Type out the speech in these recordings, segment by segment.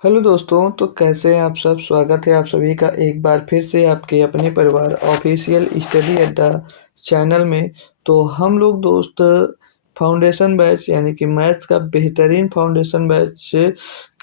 Hello दोस्तों, तो कैसे हैं आप सब। स्वागत है आप सभी का एक बार फिर से आपके अपने परिवार ऑफिशियल स्टडी अड्डा चैनल में। तो हम लोग दोस्त फाउंडेशन बैच यानी कि मैथ्स का बेहतरीन फाउंडेशन बैच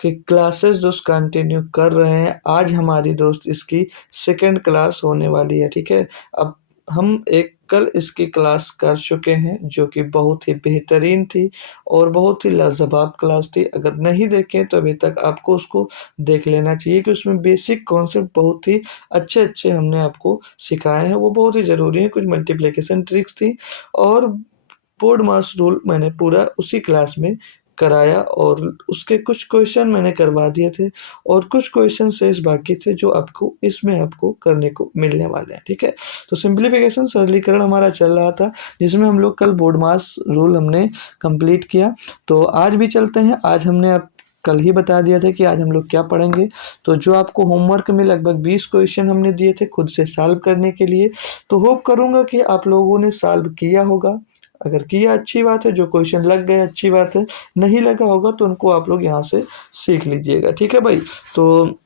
के क्लासेस दोस्त कंटिन्यू कर रहे हैं। आज हमारी दोस्त इसकी सेकंड क्लास होने वाली है। ठीक है, अब हम एक कल इसकी क्लास कर चुके हैं जो कि बहुत ही बेहतरीन थी और बहुत ही लाजवाब क्लास थी। अगर नहीं देखें तो अभी तक आपको उसको देख लेना चाहिए कि उसमें बेसिक कॉन्सेप्ट बहुत ही अच्छे अच्छे हमने आपको सिखाए हैं, वो बहुत ही ज़रूरी है। कुछ मल्टीप्लिकेशन ट्रिक्स थी और बोर्ड मास रूल मैंने पूरा उसी क्लास में कराया और उसके कुछ क्वेश्चन मैंने करवा दिए थे और कुछ क्वेश्चन शेष बाकी थे जो आपको इसमें आपको करने को मिलने वाले हैं। ठीक है, तो सिंप्लीफिकेशन सरलीकरण हमारा चल रहा था जिसमें हम लोग कल बोर्ड मास रूल हमने कंप्लीट किया। तो आज भी चलते हैं। आज हमने आप कल ही बता दिया था कि आज हम लोग क्या पढ़ेंगे। तो जो आपको होमवर्क में लगभग 20 क्वेश्चन हमने दिए थे खुद से सॉल्व करने के लिए, तो होप करूंगा कि आप लोगों ने सॉल्व किया होगा। अगर किया अच्छी बात है, जो क्वेश्चन लग गए अच्छी बात है, नहीं लगा होगा तो उनको आप लोग यहाँ से सीख लीजिएगा। ठीक है भाई, तो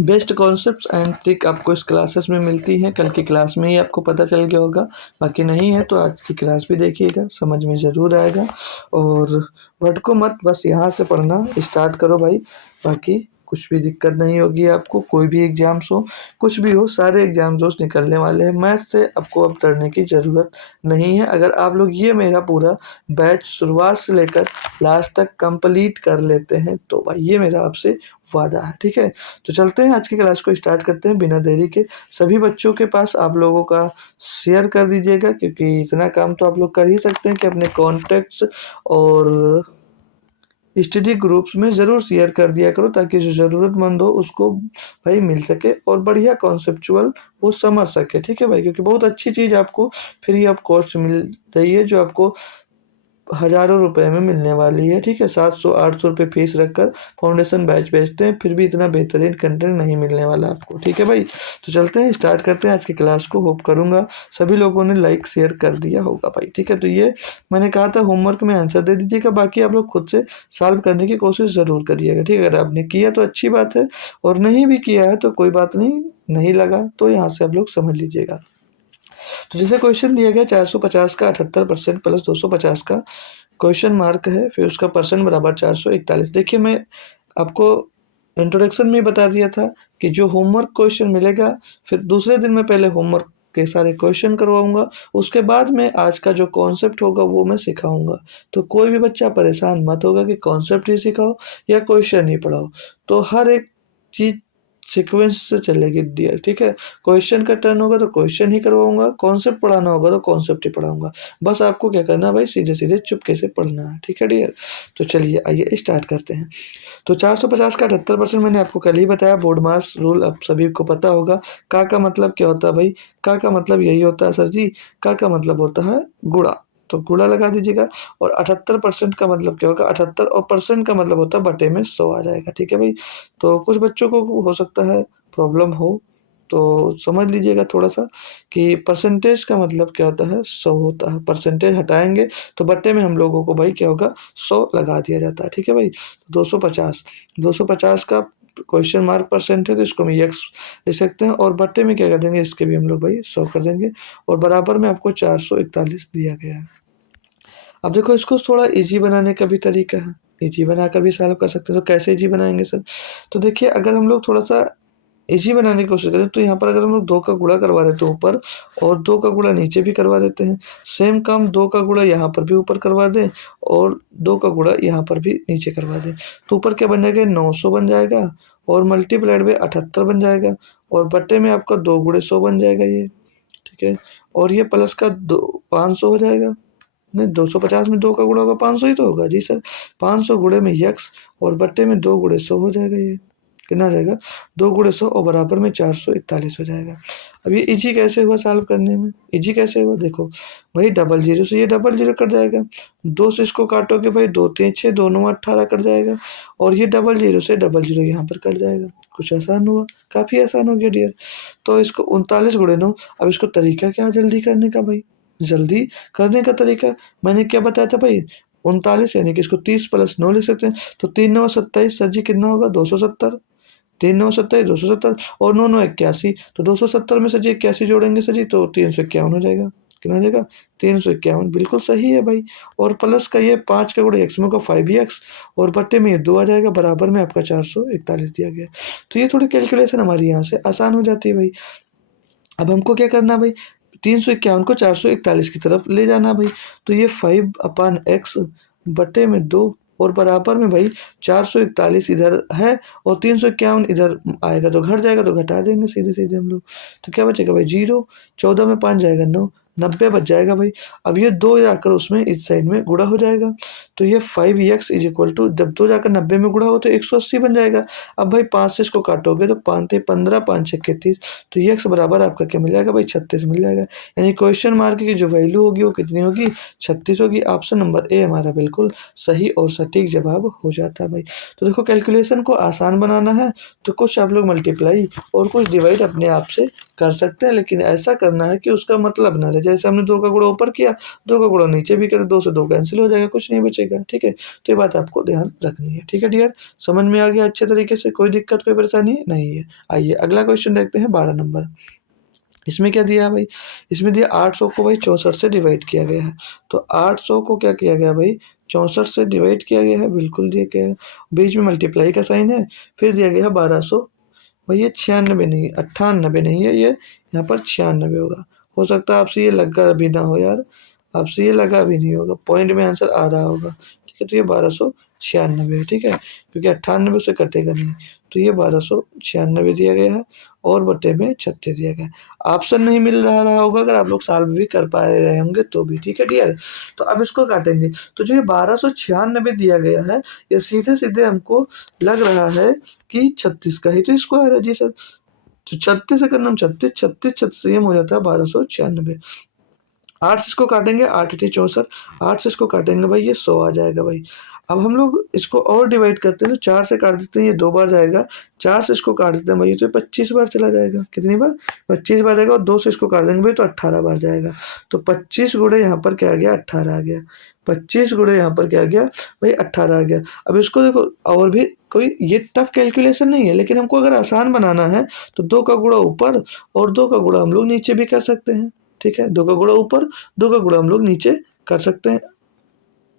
बेस्ट कॉन्सेप्ट्स एंड ट्रिक आपको इस क्लासेस में मिलती हैं। कल की क्लास में ही आपको पता चल गया होगा, बाकी नहीं है तो आज की क्लास भी देखिएगा, समझ में ज़रूर आएगा। और भटको मत, बस यहाँ से पढ़ना स्टार्ट करो भाई। बाकी कुछ भी दिक्कत नहीं होगी आपको। कोई भी एग्जाम्स हो, कुछ भी हो, सारे एग्जाम दोस्त निकलने वाले हैं। मैथ से आपको अब डरने की ज़रूरत नहीं है। अगर आप लोग ये मेरा पूरा बैच शुरुआत से लेकर लास्ट तक कंप्लीट कर लेते हैं तो भाई ये मेरा आपसे वादा है। ठीक है, तो चलते हैं आज की क्लास को स्टार्ट करते हैं बिना देरी के। सभी बच्चों के पास आप लोगों का शेयर कर दीजिएगा, क्योंकि इतना काम तो आप लोग कर ही सकते हैं कि अपने कॉन्टेक्ट्स और स्टडी ग्रुप्स में ज़रूर शेयर कर दिया करो ताकि जो ज़रूरतमंद हो उसको भाई मिल सके और बढ़िया कॉन्सेप्चुअल वो समझ सके। ठीक है भाई, क्योंकि बहुत अच्छी चीज़ आपको फ्री ऑफ कॉस्ट मिल रही है जो आपको हज़ारों रुपए में मिलने वाली है। ठीक है, 700-800 रुपये फीस रखकर फाउंडेशन बैच बेचते हैं, फिर भी इतना बेहतरीन कंटेंट नहीं मिलने वाला आपको। ठीक है भाई, तो चलते हैं स्टार्ट करते हैं आज की क्लास को। होप करूंगा सभी लोगों ने लाइक शेयर कर दिया होगा भाई। ठीक है, तो ये मैंने कहा था होमवर्क में आंसर दे दीजिएगा, बाकी आप लोग खुद से सॉल्व करने की कोशिश ज़रूर करिएगा। ठीक है, अगर आपने किया तो अच्छी बात है और नहीं भी किया है तो कोई बात नहीं, नहीं लगा तो यहाँ से आप लोग समझ लीजिएगा। तो जैसे क्वेश्चन दिया गया 450 का 78% प्लस 250 का क्वेश्चन मार्क है, फिर उसका परसेंट बराबर 441। देखिए मैं आपको इंट्रोडक्शन में ही बता दिया था कि जो होमवर्क क्वेश्चन मिलेगा, फिर दूसरे दिन मैं पहले होमवर्क के सारे क्वेश्चन करवाऊंगा, उसके बाद में आज का जो कॉन्सेप्ट होगा वो मैं सिखाऊंगा। तो कोई भी बच्चा परेशान मत होगा कि कॉन्सेप्ट ही सिखाओ या क्वेश्चन ही पढ़ाओ, तो हर एक चीज़ सीक्वेंस से चलेगी डियर। ठीक है, क्वेश्चन का टर्न होगा तो क्वेश्चन ही करवाऊंगा, कॉन्सेप्ट पढ़ाना होगा तो कॉन्सेप्ट ही पढ़ाऊंगा। बस आपको क्या करना है भाई, सीधे सीधे चुपके से पढ़ना है। ठीक है डियर, तो चलिए आइए स्टार्ट करते हैं। तो 450 का 78% मैंने आपको कल ही बताया। बोर्ड मास रूल अब सभी को पता होगा। का मतलब क्या होता है भाई, का मतलब यही होता है सर जी, का मतलब होता है गुणा, तो गुणा लगा दीजिएगा। और 78% का मतलब क्या होगा, 78 और परसेंट का मतलब होता है बटे में 100 आ जाएगा। ठीक है भाई, तो कुछ बच्चों को हो सकता है प्रॉब्लम हो, तो समझ लीजिएगा थोड़ा सा कि परसेंटेज का मतलब क्या होता है, 100 होता है। परसेंटेज हटाएंगे तो बट्टे में हम लोगों को भाई क्या होगा, 100 लगा दिया जाता है। ठीक है भाई, 250, 250 का क्वेश्चन मार्क परसेंट है तो इसको हम यक्स लिख सकते हैं और बट्टे में क्या कर देंगे, इसके भी हम लोग भाई 100 कर देंगे और बराबर में आपको 441 दिया गया है। अब देखो इसको थोड़ा इजी बनाने का भी तरीका है, इजी बनाकर भी सॉल्व कर सकते हैं। तो कैसे इजी बनाएंगे सर, तो देखिए अगर हम लोग थोड़ा सा इजी बनाने की कोशिश करें तो यहाँ पर अगर हम लोग 2 का गुणा करवा देते हैं ऊपर और 2 का गुणा नीचे भी करवा देते हैं, सेम काम 2 का गुणा यहाँ पर भी ऊपर करवा दें और 2 का गुणा यहाँ पर भी नीचे करवा दें, तो ऊपर क्या बन जाएगा, 900 बन जाएगा और मल्टीप्लाइड में 78 बन जाएगा और बट्टे में आपका 2 गुणे 100 बन जाएगा ये। ठीक है, और ये प्लस का 500 हो जाएगा। नहीं, 250 में 2 का गुणा होगा 500 ही तो होगा जी सर। 500 गुणे में यक्स और बट्टे में 2 गुणे 100 हो जाएगा। ये कितना आ जाएगा, 2 गुणे 100 और बराबर में 441 हो जाएगा। अब ये इजी कैसे हुआ सॉल्व करने में, इजी कैसे हुआ देखो भाई, डबल जीरो से ये डबल जीरो कट जाएगा, 2 से इसको काटोगे भाई, 2 3 6, 2 9 18 कट जाएगा और ये डबल जीरो से डबल जीरो यहाँ पर कट जाएगा। कुछ आसान हुआ, काफ़ी आसान हो गया डियर। तो इसको 39 गुणे 9। अब इसको तरीका क्या है जल्दी करने का भाई, जल्दी करने का तरीका मैंने क्या बताया था भाई, 39 यानी कि इसको 30 प्लस 9 लिख सकते हैं। तो 3 9 27 सर जी कितना होगा 270। 3 9 27 270 और 9 9 81 तो 270 में सर जी 81 जोड़ेंगे सर जी तो 351 हो जाएगा। कितना हो जाएगा 351 बिल्कुल सही है भाई। और प्लस का ये 5 का गुणा एक्स में का 5x और बट्टे में ये 2 आ जाएगा बराबर में आपका 441 दिया गया। तो ये थोड़ी कैलकुलेशन हमारी यहाँ से आसान हो जाती है भाई। अब हमको क्या करना भाई 351 को 441 की तरफ ले जाना भाई। तो ये 5/x बटे में 2 और बराबर में भाई 441 इधर है और 351 इधर आएगा तो घट जाएगा तो घटा देंगे सीधे सीधे हम लोग। तो क्या बचेगा भाई 0, 14 में 5 जाएगा 9, 90 बच जाएगा भाई। अब ये 2 जाकर उसमें इस साइड में गुणा हो जाएगा। तो ये 5x इज इक्वल टू जब 2 जाकर 90 में गुणा हो तो 180 बन जाएगा। अब भाई 5 से इसको काटोगे तो 5 15 5 6 31 तो ये x बराबर आपका क्या मिल जाएगा भाई 36 मिल जाएगा। यानी क्वेश्चन मार्क की जो वैल्यू होगी वो कितनी होगी 36 होगी। ऑप्शन नंबर ए हमारा बिल्कुल सही और सटीक जवाब हो जाता है भाई। तो देखो कैलकुलेशन को आसान बनाना है तो कुछ आप लोग मल्टीप्लाई और कुछ डिवाइड अपने आप से कर सकते हैं, लेकिन ऐसा करना है कि उसका मतलब ना रहे। जैसे हमने 2 का गुणा ऊपर किया 2 का गुणा नीचे भी करे 2 से 2 कैंसिल हो जाएगा कुछ नहीं बचेगा। ठीक है तो ये बात आपको ध्यान रखनी है। ठीक है डियर, समझ में आ गया अच्छे तरीके से, कोई दिक्कत कोई परेशानी नहीं है। आइए अगला क्वेश्चन देखते हैं 12 नंबर। इसमें क्या दिया है भाई, इसमें दिया 800 को भाई 64 से डिवाइड किया गया है। तो 800 को क्या किया गया भाई 64 से डिवाइड किया गया है, बिल्कुल दिया गया है। बीच में मल्टीप्लाई का साइन है, फिर दिया गया है 1200। भाई ये 96 नहीं 98 नहीं है, ये यहाँ पर 96 होगा। हो सकता है आपसे ये लगा भी ना हो यार, आपसे ये लगा भी नहीं होगा, पॉइंट में आंसर आ रहा होगा। ठीक है तो ये 1296 है। ठीक है क्योंकि 98 से कटेगा नहीं। तो ये 1296 दिया गया है और बटे में 36 दिया गया है। ऑप्शन नहीं मिल रहा होगा अगर आप लोग सॉल्व भी कर पा रहे होंगे तो भी। ठीक है डियर, तो अब इसको काटेंगे। तो जो ये 1296 दिया गया है ये सीधे सीधे हमको लग रहा है कि 36 का ही तो स्क्वायर है जी सर। तो 36 अगर हम 36 36 36 सेम हो जाता है 1296। 8 से इसको काटेंगे 8 8 64, 8 से इसको काटेंगे भाई ये 100 आ जाएगा भाई। अब हम लोग इसको और डिवाइड करते हैं तो 4 से काट देते हैं ये 2 बार जाएगा, 4 से इसको काट देते हैं भाई तो 25 बार चला जाएगा। कितनी बार 25 बार जाएगा और 2 से इसको काट देंगे भाई तो 18 बार जाएगा। तो 25 गुणे यहाँ पर क्या आ गया 18 आ गया। 25 गुणे यहाँ पर क्या आ गया भाई 18 आ गया। अब इसको देखो और भी कोई ये टफ कैलकुलेशन नहीं है, लेकिन हमको अगर आसान बनाना है तो 2 का गुणा ऊपर और 2 का गुणा हम लोग नीचे भी कर सकते हैं। ठीक है 2 का गुणा ऊपर 2 का गुणा हम लोग नीचे कर सकते हैं,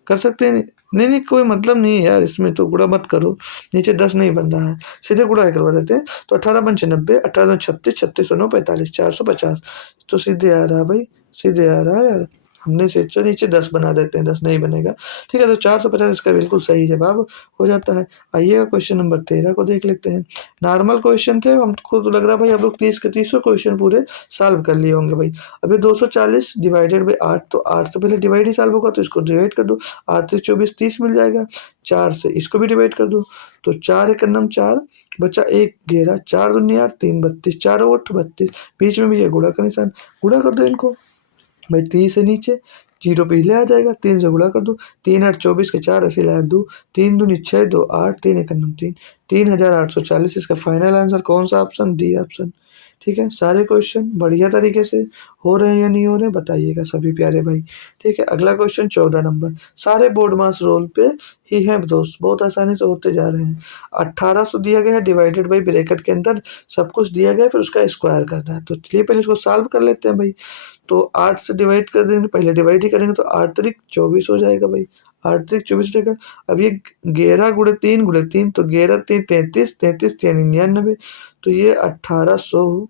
कर सकते हैं। नहीं नहीं कोई मतलब नहीं है यार, इसमें तो गुणा मत करो, नीचे 10 नहीं बन रहा है, सीधे गुणा ही करवा देते हैं। तो 18 × 96, 18 × 36, 36 × 9 45, 450 तो सीधे आ रहा है भाई, सीधे आ रहा है यार। हमने सोचा नीचे 10 बना देते हैं, 10 नहीं बनेगा। ठीक है तो 450 इसका बिल्कुल सही जवाब हो जाता है। आइएगा क्वेश्चन नंबर 13 को देख लेते हैं। नॉर्मल क्वेश्चन थे, हमको तो लग रहा है भाई आप लोग 30 के 30 क्वेश्चन पूरे सॉल्व कर लिए होंगे भाई। अभी 240 डिवाइडेड बाई 8 तो 8 से पहले डिवाइड ही सॉल्व होगा तो इसको डिवाइड कर दो। 8 से 24 30 मिल जाएगा, 4 से इसको भी डिवाइड कर दो। तो 4 एक नम 4 बचा 1 11, 4 दूनी 8 3 32, 4 8 32, बीच में भी ये गुणा का निशान, गुणा कर दो इनको भाई। 30 से नीचे जीरो पहले आ जाएगा, 3 से गुणा कर दो, 3 8 24 के 4 अस्सी लाख 2, 3 दूनी 6 2 8 3 एक नम 3, 3840। इसका फाइनल आंसर कौन सा ऑप्शन डी ऑप्शन। ठीक है सारे क्वेश्चन बढ़िया तरीके से हो रहे हैं या नहीं हो रहे हैं बताइएगा सभी प्यारे भाई। ठीक है अगला क्वेश्चन 14 नंबर, सारे बोर्ड मास रोल पे ही हैं दोस्त, बहुत आसानी से होते जा रहे हैं। 1800 दिया गया है डिवाइडेड बाई ब्रैकेट के अंदर सब कुछ दिया गया है फिर उसका स्क्वायर करना है। तो चलिए पहले इसको सॉल्व कर लेते हैं भाई। तो 8 से डिवाइड कर देंगे, पहले डिवाइड ही करेंगे तो 8 त्रिक 24 हो जाएगा भाई, 8 त्रिक 24 हो जाएगा। अब ये 11 गुणे 3 तो 11 3 33, 33 3 99 तो ये 1800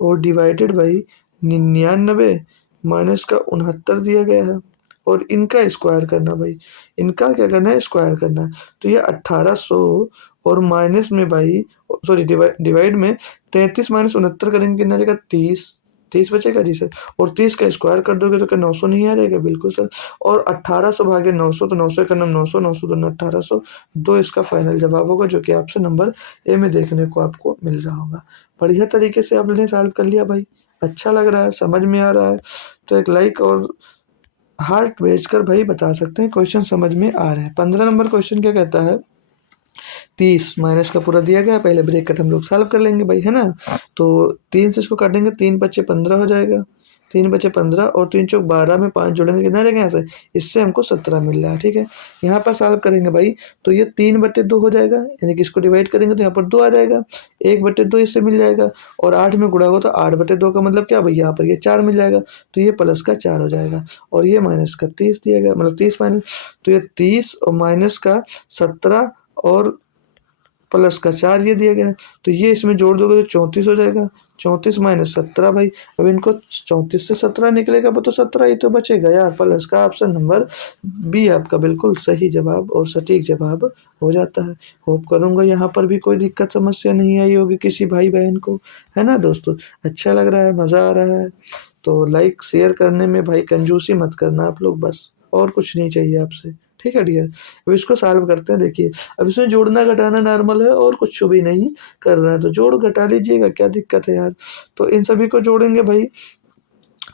और डिवाइडेड बाई 99 माइनस का 69 दिया गया है और इनका स्क्वायर करना भाई, इनका क्या करना है स्क्वायर करना है। तो ये 1800 और माइनस में भाई सॉरी डिवाइड में 33 माइनस 69 करेंगे कितना जाएगा 30, 30 बचेगा जी सर। और 30 का स्क्वायर कर दोगे तो क्या 900 नहीं आ जाएगा, बिल्कुल सर। और 1800 भागे 900 तो 900 का नाम 900, 900 तो 1800, दो इसका फाइनल जवाब होगा जो कि ऑप्शन नंबर ए में देखने को आपको मिल रहा होगा। बढ़िया तरीके से आपने सॉल्व कर लिया भाई, अच्छा लग रहा है समझ में आ रहा है तो एक लाइक और हार्ट भेजकर भाई बता सकते हैं क्वेश्चन समझ में आ रहे हैं। 15 नंबर क्वेश्चन क्या कहता है 30 माइनस का पूरा दिया गया, पहले ब्रैकेट हम लोग सॉल्व कर लेंगे भाई है ना। तो 3 से इसको काटेंगे 3 × 5 = 15 हो जाएगा, 3 बचे 15 और 3 चौक 12 में 5 जोड़ेंगे कितना रहेगा यहाँ से, इससे हमको 17 मिल रहा है। ठीक है, यहाँ पर सॉल्व करेंगे भाई तो ये 3/2 हो जाएगा, यानी कि इसको डिवाइड करेंगे तो यहाँ पर 2 आ जाएगा, 1/2 इससे मिल जाएगा और 8 में गुणा होगा तो 8/2 का मतलब क्या भाई, यहाँ पर ये 4 मिल जाएगा, तो ये प्लस का 4 हो जाएगा और ये माइनस का 30 दिया गया, मतलब 30 माइनस, तो ये 30 और माइनस का 17 और प्लस का 4 ये दिया गया है, तो ये इसमें जोड़ दोगे तो 34 हो जाएगा, 34 माइनस 17 भाई, अब इनको 34 से 17 निकलेगा तो 17 ही तो बचेगा यार, प्लस का ऑप्शन नंबर बी आपका बिल्कुल सही जवाब और सटीक जवाब हो जाता है। होप करूंगा यहाँ पर भी कोई दिक्कत समस्या नहीं आई होगी किसी भाई बहन को, है ना दोस्तों, अच्छा लग रहा है, मज़ा आ रहा है, तो लाइक शेयर करने में भाई कंजूसी मत करना आप लोग बस, और कुछ नहीं चाहिए आपसे। ठीक है डियर, अब इसको सॉल्व करते हैं। देखिए अब इसमें जोड़ना घटाना नॉर्मल है और कुछ भी नहीं करना है, तो जोड़ घटा लीजिएगा, क्या दिक्कत है यार। तो इन सभी को जोड़ेंगे भाई,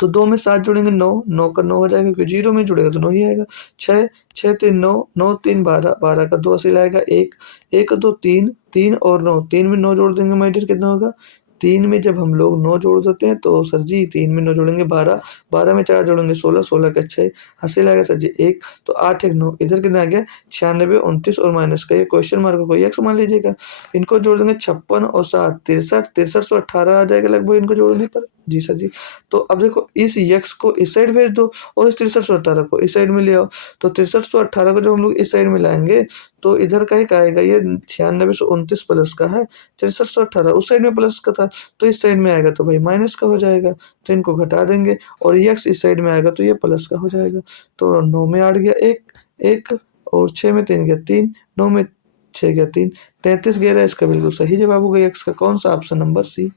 तो 2 में 7 जोड़ेंगे 9, 9 का 9 हो जाएगा, क्योंकि 0 में जुड़ेगा तो 9 ही आएगा। 6, 6 3 9, 9 3 12, 12 का 2 हासिल आएगा, 1, 1 2 3, 3 और 9, 3 में 9 जोड़ देंगे माय डियर, कितना होगा, 3 में जब हम लोग 9 जोड़ देते हैं तो सर जी 3 में 9 जोड़ेंगे 12, 12 में 4 जोड़ेंगे 16, 16 का 6 हासिल आएगा सर जी 1, तो 8 1 9, इधर कितना आ गया 96, 29 और माइनस का ये क्वेश्चन मार्क को एक्स मान लीजिएगा। इनको जोड़ देंगे 56 और 7 63, 63 से 18 आ जाएगा लगभग इनको जोड़ने पर। जी सर जी, तो अब देखो इस यक्स को इस साइड भेज दो और इस 63 सौ 18 को इस साइड में ले आओ, तो 63 सौ 18 को जब हम लोग इस साइड में लाएंगे तो इधर का एक आएगा, ये 9629 प्लस का है, 6318 उस साइड में प्लस का था, तो इस साइड में आएगा तो भाई माइनस का हो जाएगा, तो इनको घटा देंगे और यक्स इस साइड में आएगा तो ये प्लस का हो जाएगा। तो 9 में 8 गया 1 1 और 6 में 3 गया 3, 9 में 6 गया 3, 33 गया, इसका बिल्कुल सही जवाब होगा यक्स का, कौन सा, option number C,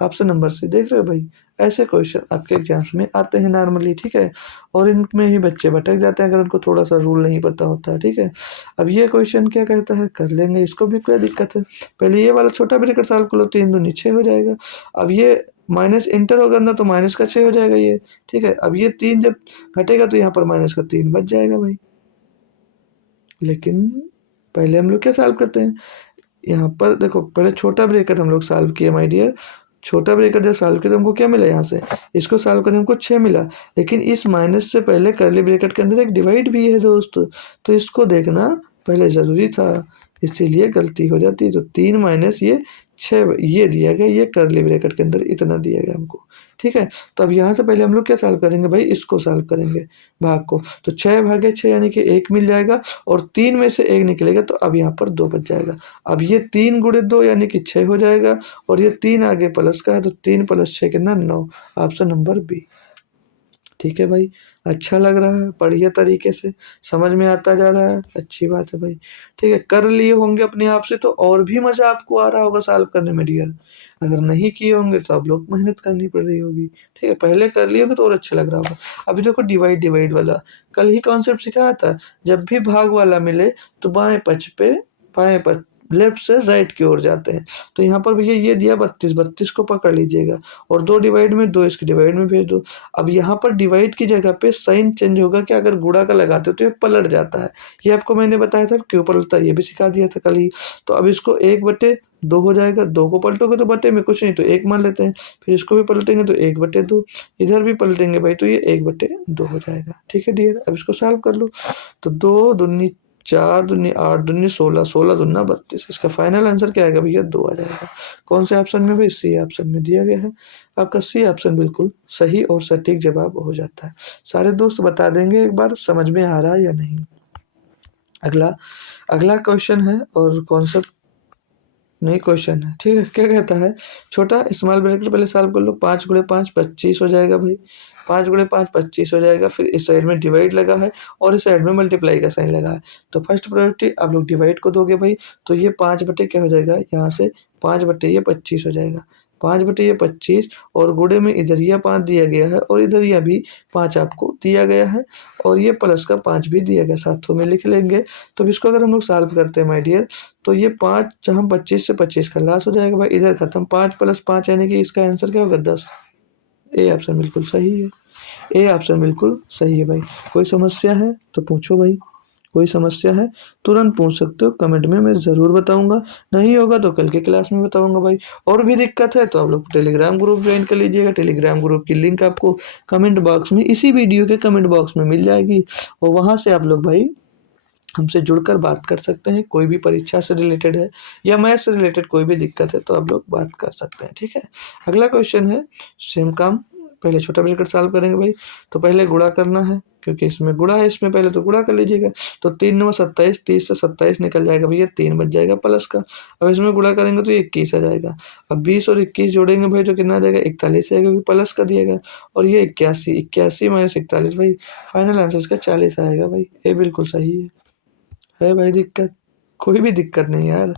option number C. देख रहे हो भाई, ऐसे क्वेश्चन आपके एग्जाम्स में आते हैं नॉर्मली। ठीक है, और इनमें ही बच्चे भटक जाते हैं अगर उनको थोड़ा सा रूल नहीं पता होता है। ठीक है, अब ये क्वेश्चन क्या कहता है, कर लेंगे इसको भी, कोई दिक्कत है। पहले ये वाला छोटा ब्रैकेट सॉल्व कर लो, 3 दूनी 6 हो जाएगा। अब ये माइनस इंटर होगा अंदर तो माइनस का 6 हो जाएगा ये। ठीक है, अब ये 3 जब घटेगा तो यहाँ पर माइनस का 3 बच जाएगा भाई। लेकिन पहले हम लोग क्या सॉल्व करते हैं, यहाँ पर देखो पहले छोटा ब्रैकेट हम लोग सॉल्व किए माय डियर, छोटा ब्रैकेट जब सॉल्व किया तो हमको क्या मिला, यहाँ से इसको सॉल्व करने हमको 6 मिला, लेकिन इस माइनस से पहले कर्ली ब्रैकेट के अंदर एक डिवाइड भी है दोस्त, तो इसको देखना पहले ज़रूरी था, इसीलिए गलती हो जाती। तो 3 माइनस ये 6 ये दिया गया, ये कर्ली ब्रैकेट के अंदर इतना दिया गया हमको। ठीक है, तो अब यहाँ से पहले हम लोग क्या सॉल्व करेंगे भाई, इसको सॉल्व करेंगे भाग को, तो 6/6 यानी कि 1 मिल जाएगा और 3 में से 1 निकलेगा तो अब यहाँ पर 2 बच जाएगा। अब ये 3 गुणे 2 यानी कि 6 हो जाएगा और ये 3 आगे प्लस का है तो 3 + 6 कितना 9, ऑप्शन नंबर बी। ठीक है भाई, अच्छा लग रहा है, बढ़िया तरीके से समझ में आता जा रहा है, अच्छी बात है भाई। ठीक है, कर लिए होंगे अपने आप से तो और भी मज़ा आपको आ रहा होगा सॉल्व करने में डियर, अगर नहीं किए होंगे तो आप लोग मेहनत करनी पड़ रही होगी। ठीक है, पहले कर लिए होंगे तो और अच्छा लग रहा होगा। अभी देखो डिवाइड डिवाइड वाला कल ही कॉन्सेप्ट सिखाया था, जब भी भाग वाला मिले तो बाएं पक्ष पे, बाएं पक्ष लेफ्ट से राइट की ओर जाते हैं, तो यहाँ पर भैया ये दिया 32, 32 को पकड़ लीजिएगा और 2 डिवाइड में 2 इसके डिवाइड में भेज दो। अब यहाँ पर डिवाइड की जगह पे साइन चेंज होगा कि अगर गुणा का लगाते हो तो ये पलट जाता है, ये आपको मैंने बताया था क्यों पलटता है, ये भी सिखा दिया था कल ही। तो अब इसको 1/2 हो जाएगा, 2 को पलटोगे तो बटे में कुछ नहीं तो 1 मान लेते हैं, फिर इसको भी पलटेंगे तो 1/2, इधर भी पलटेंगे भाई तो ये 1/2 हो जाएगा। ठीक है डियर, अब इसको सॉल्व कर लो, तो 2 दूनी 4 दूनी 8 दूनी 16, 16 दूना 32, इसका फाइनल आंसर क्या आएगा भैया 2 आ जाएगा। कौन से ऑप्शन में भाई, सी ऑप्शन में दिया गया है, आपका सी ऑप्शन बिल्कुल सही और सटीक जवाब हो जाता है। सारे दोस्त बता देंगे एक बार समझ में आ रहा है या नहीं। अगला अगला क्वेश्चन है और कॉन्सेप्ट नहीं क्वेश्चन है। ठीक है, क्या कहता है, छोटा स्मॉल ब्रैकेट पहले सॉल्व कर लो, 5 गुणे 5 25 हो जाएगा भाई, 5 गुणे 5 25 हो जाएगा, फिर इस साइड में डिवाइड लगा है और इस साइड में मल्टीप्लाई का साइन लगा है, तो फर्स्ट प्रायोरिटी आप लोग डिवाइड को दोगे भाई, तो ये 5 बटे क्या हो जाएगा, यहाँ से 5 बटे ये 25 हो जाएगा, 5 बटे ये 25 और गुणे में इधर यह 5 दिया गया है और इधर यह भी 5 आपको दिया गया है और ये प्लस का 5 भी दिया गया, साथों में लिख लेंगे। तो इसको अगर हम लोग सॉल्व करते हैं माय डियर, तो ये 5 जहाँ 25 से 25 का लॉस हो जाएगा भाई, इधर खत्म, 5 + 5 यानी कि इसका आंसर क्या होगा 10। ए ऑप्शन बिल्कुल सही है, ए ऑप्शन बिल्कुल सही है भाई। कोई समस्या है तो पूछो भाई। कोई समस्या है तुरंत पूछ सकते हो कमेंट में, मैं ज़रूर बताऊंगा। नहीं होगा तो कल के क्लास में बताऊंगा भाई। और भी दिक्कत है तो आप लोग टेलीग्राम ग्रुप ज्वाइन कर लीजिएगा। टेलीग्राम ग्रुप की लिंक आपको कमेंट बॉक्स में, इसी वीडियो के कमेंट बॉक्स में मिल जाएगी, और वहाँ से आप लोग भाई हमसे जुड़कर बात कर सकते हैं। कोई भी परीक्षा से रिलेटेड है या मैथ से रिलेटेड कोई भी दिक्कत है तो आप लोग बात कर सकते हैं, ठीक है। अगला क्वेश्चन है सेम काम, पहले छोटा ब्रैकेट सॉल्व करेंगे भाई। तो पहले गुणा करना है, क्योंकि इसमें गुणा है, इसमें पहले तो गुणा कर लीजिएगा। तो 3×9 = 27, 30 से 27 निकल जाएगा भैया, 3 बच जाएगा प्लस का। अब इसमें गुणा करेंगे तो 21 आ जाएगा। अब 20 और 21 जोड़ेंगे भाई तो कितना आ जाएगा, 41 आएगा, क्योंकि प्लस का दिएगा। और ये 81, 81 - 41 भाई, फाइनल आंसर इसका 40 आएगा भाई। ये बिल्कुल सही है भाई दिक्कत? कोई भी दिक्कत नहीं यार,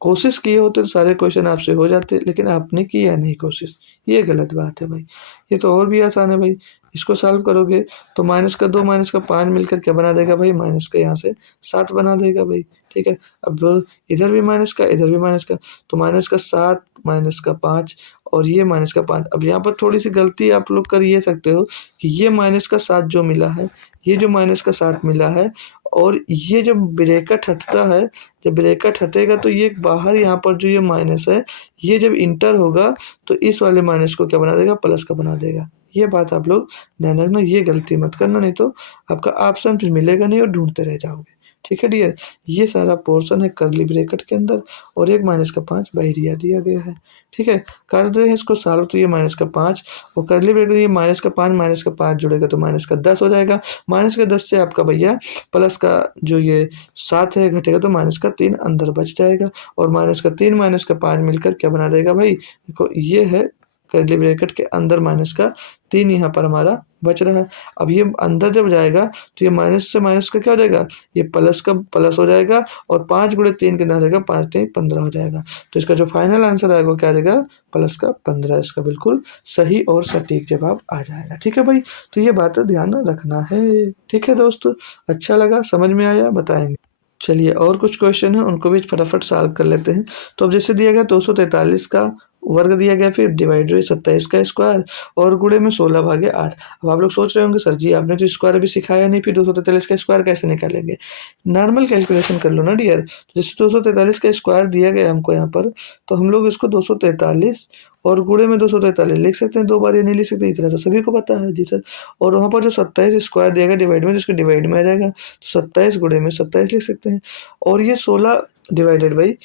कोशिश किए होते तो सारे क्वेश्चन आपसे हो जाते, लेकिन आपने किया नहीं कोशिश, ये गलत बात है भाई। ये तो और भी आसान है भाई, इसको सॉल्व करोगे तो -2 -5 मिलकर क्या बना देगा भाई, माइनस का यहाँ से 7 बना देगा भाई, ठीक है। अब इधर भी माइनस का, इधर भी माइनस का, तो -7 -5 और ये -5। अब यहाँ पर थोड़ी सी गलती आप लोग कर ये सकते हो कि ये -7 जो मिला है, ये जो -7 मिला है, और ये जब ब्रैकेट हटता है, जब ब्रैकेट हटेगा तो ये बाहर यहाँ पर जो ये माइनस है, ये जब इंटर होगा तो इस वाले माइनस को क्या बना देगा, प्लस का बना देगा। ये बात आप लोग ध्यान रखना, ये गलती मत करना, नहीं तो आपका ऑप्शन फिर मिलेगा नहीं और ढूंढते रह जाओगे, ठीक है डियर। ये सारा पोर्शन है कर्ली ब्रैकेट के अंदर, और एक -5 बाहरिया दिया गया है, ठीक है। कर दे इसको सॉल्व, तो ये -5 और कर्ली ब्रैकेट, ये -5 जुड़ेगा तो -10 हो जाएगा। -10 से आपका भैया प्लस का जो ये 7 है घटेगा तो -3 अंदर बच जाएगा, और -3 -5 मिलकर क्या बना देगा भाई, देखो ये है कर्ली ब्रैकेट के अंदर -3 यहाँ पर हमारा बच रहा है। अब ये अंदर जब जाएगा तो ये माइनस से माइनस का क्या हो जाएगा, ये प्लस का प्लस हो जाएगा, और 5 × 3 कितना हो जाएगा, 5×3 15 हो जाएगा। तो इसका जो फाइनल आंसर आएगा वो क्या रहेगा, प्लस का 15, इसका बिल्कुल सही और सटीक जवाब आ जाएगा, ठीक है भाई। तो ये बात ध्यान रखना है, ठीक है दोस्तों। अच्छा लगा, समझ में आया, बताएंगे। चलिए और कुछ क्वेश्चन है उनको भी फटाफट सॉल्व कर लेते हैं। तो अब जैसे दिया गया 243 का वर्ग दिया गया, फिर डिवाइडेड 27 का स्क्वायर, और गुणे में 16/8। अब आप लोग सोच रहे होंगे सर जी आपने तो स्क्वायर अभी सिखाया नहीं, फिर 243 का स्क्वायर कैसे निकालेंगे। नॉर्मल कैलकुलेशन कर लो ना डियर। जैसे 243 का स्क्वायर दिया गया हमको यहाँ पर, तो हम लोग इसको 243 और गुणे में 243 लिख सकते हैं, 2 बार ये नहीं लिख सकते, इतना तो सभी को पता है जी सर। और वहाँ पर जो 27 स्क्वायर दिया गया डिवाइड में, जिसको डिवाइड में आ जाएगा, तो 27 गुणे में 27 लिख सकते हैं। और ये 16 डिवाइडेड बाई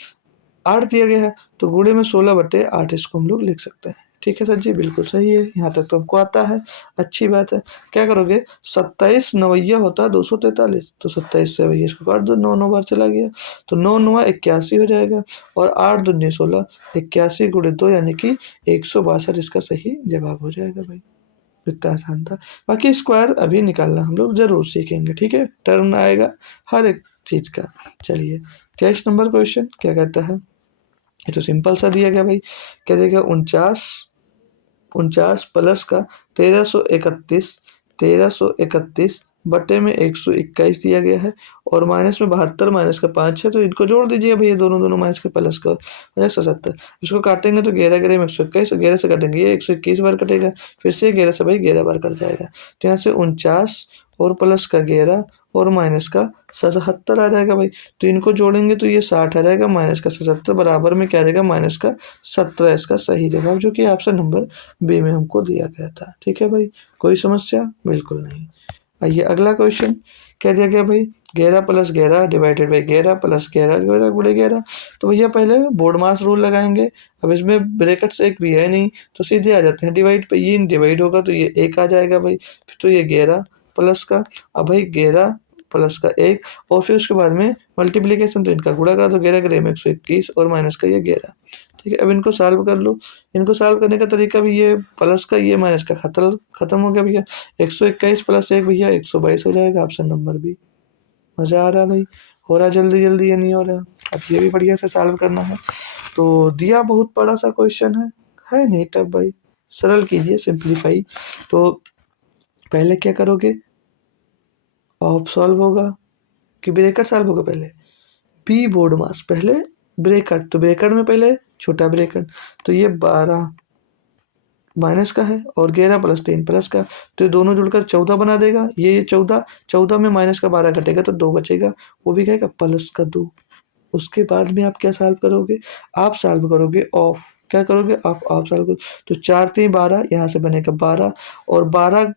8 दिया गया है, तो गुणे में 16/8 इसको हम लोग लिख सकते हैं, ठीक है सर जी, बिल्कुल सही है, यहाँ तक तो हमको आता है, अच्छी बात है। क्या करोगे, 27 नवैया होता है 243, तो 27 से भैया इसको काट दो, 9 9 बार चला गया, तो 9 9 81 हो जाएगा, और 8 दूनी 16, 81 × 2 यानी कि 162 इसका सही जवाब हो जाएगा भाई। इतना आसान था। बाकी स्क्वायर अभी निकालना हम लोग जरूर सीखेंगे, ठीक है, टर्म आएगा हर एक चीज का। चलिए 23 नंबर क्वेश्चन क्या कहता है, ये तो सिंपल सा दिया गया भाई। क्या देगा, 49 प्लस का 1331 बटे में 121 दिया गया है, और माइनस में 72 माइनस का 5 है, तो इनको जोड़ दीजिए भैया, दोनों दोनों माइनस के प्लस का 170। इसको काटेंगे तो 11 11 में 121, 11 से काटेंगे ये 121 बार कटेगा, फिर से 11 से भाई 11 बार कट जाएगा, तो यहाँ से 49 और प्लस का 11 और माइनस का 77 आ जाएगा भाई। तो इनको जोड़ेंगे तो ये 60 आ जाएगा, माइनस का 77 बराबर में क्या रहेगा, -17, इसका सही जवाब, जो कि ऑप्शन नंबर बी में हमको दिया गया था, ठीक है भाई। कोई समस्या बिल्कुल नहीं। आइए अगला क्वेश्चन क्या दिया गया भाई, 11 + 11 डिवाइडेड बाई 11 + 11 गुणे 11। तो भैया पहले बोर्ड मास रूल लगाएंगे। अब इसमें ब्रैकेट्स एक भी है नहीं, तो सीधे आ जाते हैं डिवाइड पे, ये डिवाइड होगा तो ये 1 आ जाएगा भाई, फिर तो ये 11 प्लस का, अब भाई 11 प्लस का 1, और फिर उसके बाद में मल्टीप्लीकेशन, तो इनका गुणा करा तो 11 11 में 121 और माइनस का ये 11, ठीक है। अब इनको सॉल्व कर लो। इनको सॉल्व करने का तरीका भी, ये प्लस का ये माइनस का खत्म हो गया भैया, 121 + 1 भैया 122 हो जाएगा, ऑप्शन नंबर बी। मजा आ रहा भाई, हो रहा जल्दी जल्दी, ये नहीं हो रहा। अब ये भी बढ़िया से सॉल्व करना है। तो दिया बहुत बड़ा सा क्वेश्चन है नहीं टफ भाई, सरल कीजिए, सिंप्लीफाई। तो पहले क्या करोगे, ऑफ सॉल्व होगा कि ब्रेकर सॉल्व होगा, पहले बी बोर्ड मास, पहले ब्रेकर, तो ब्रेकर में पहले छोटा ब्रेकर, तो ये 12 माइनस का है और 11 प्लस 3 प्लस का, तो ये दोनों जुड़कर 14 बना देगा। ये 14, 14 में माइनस का 12 कटेगा तो 2 बचेगा, वो भी कहेगा प्लस का 2। उसके बाद में आप क्या सॉल्व करोगे, आप सॉल्व करोगे ऑफ, क्या करोगे आप सॉल्व करो, तो 4 3 12, यहाँ से बनेगा 12 और 12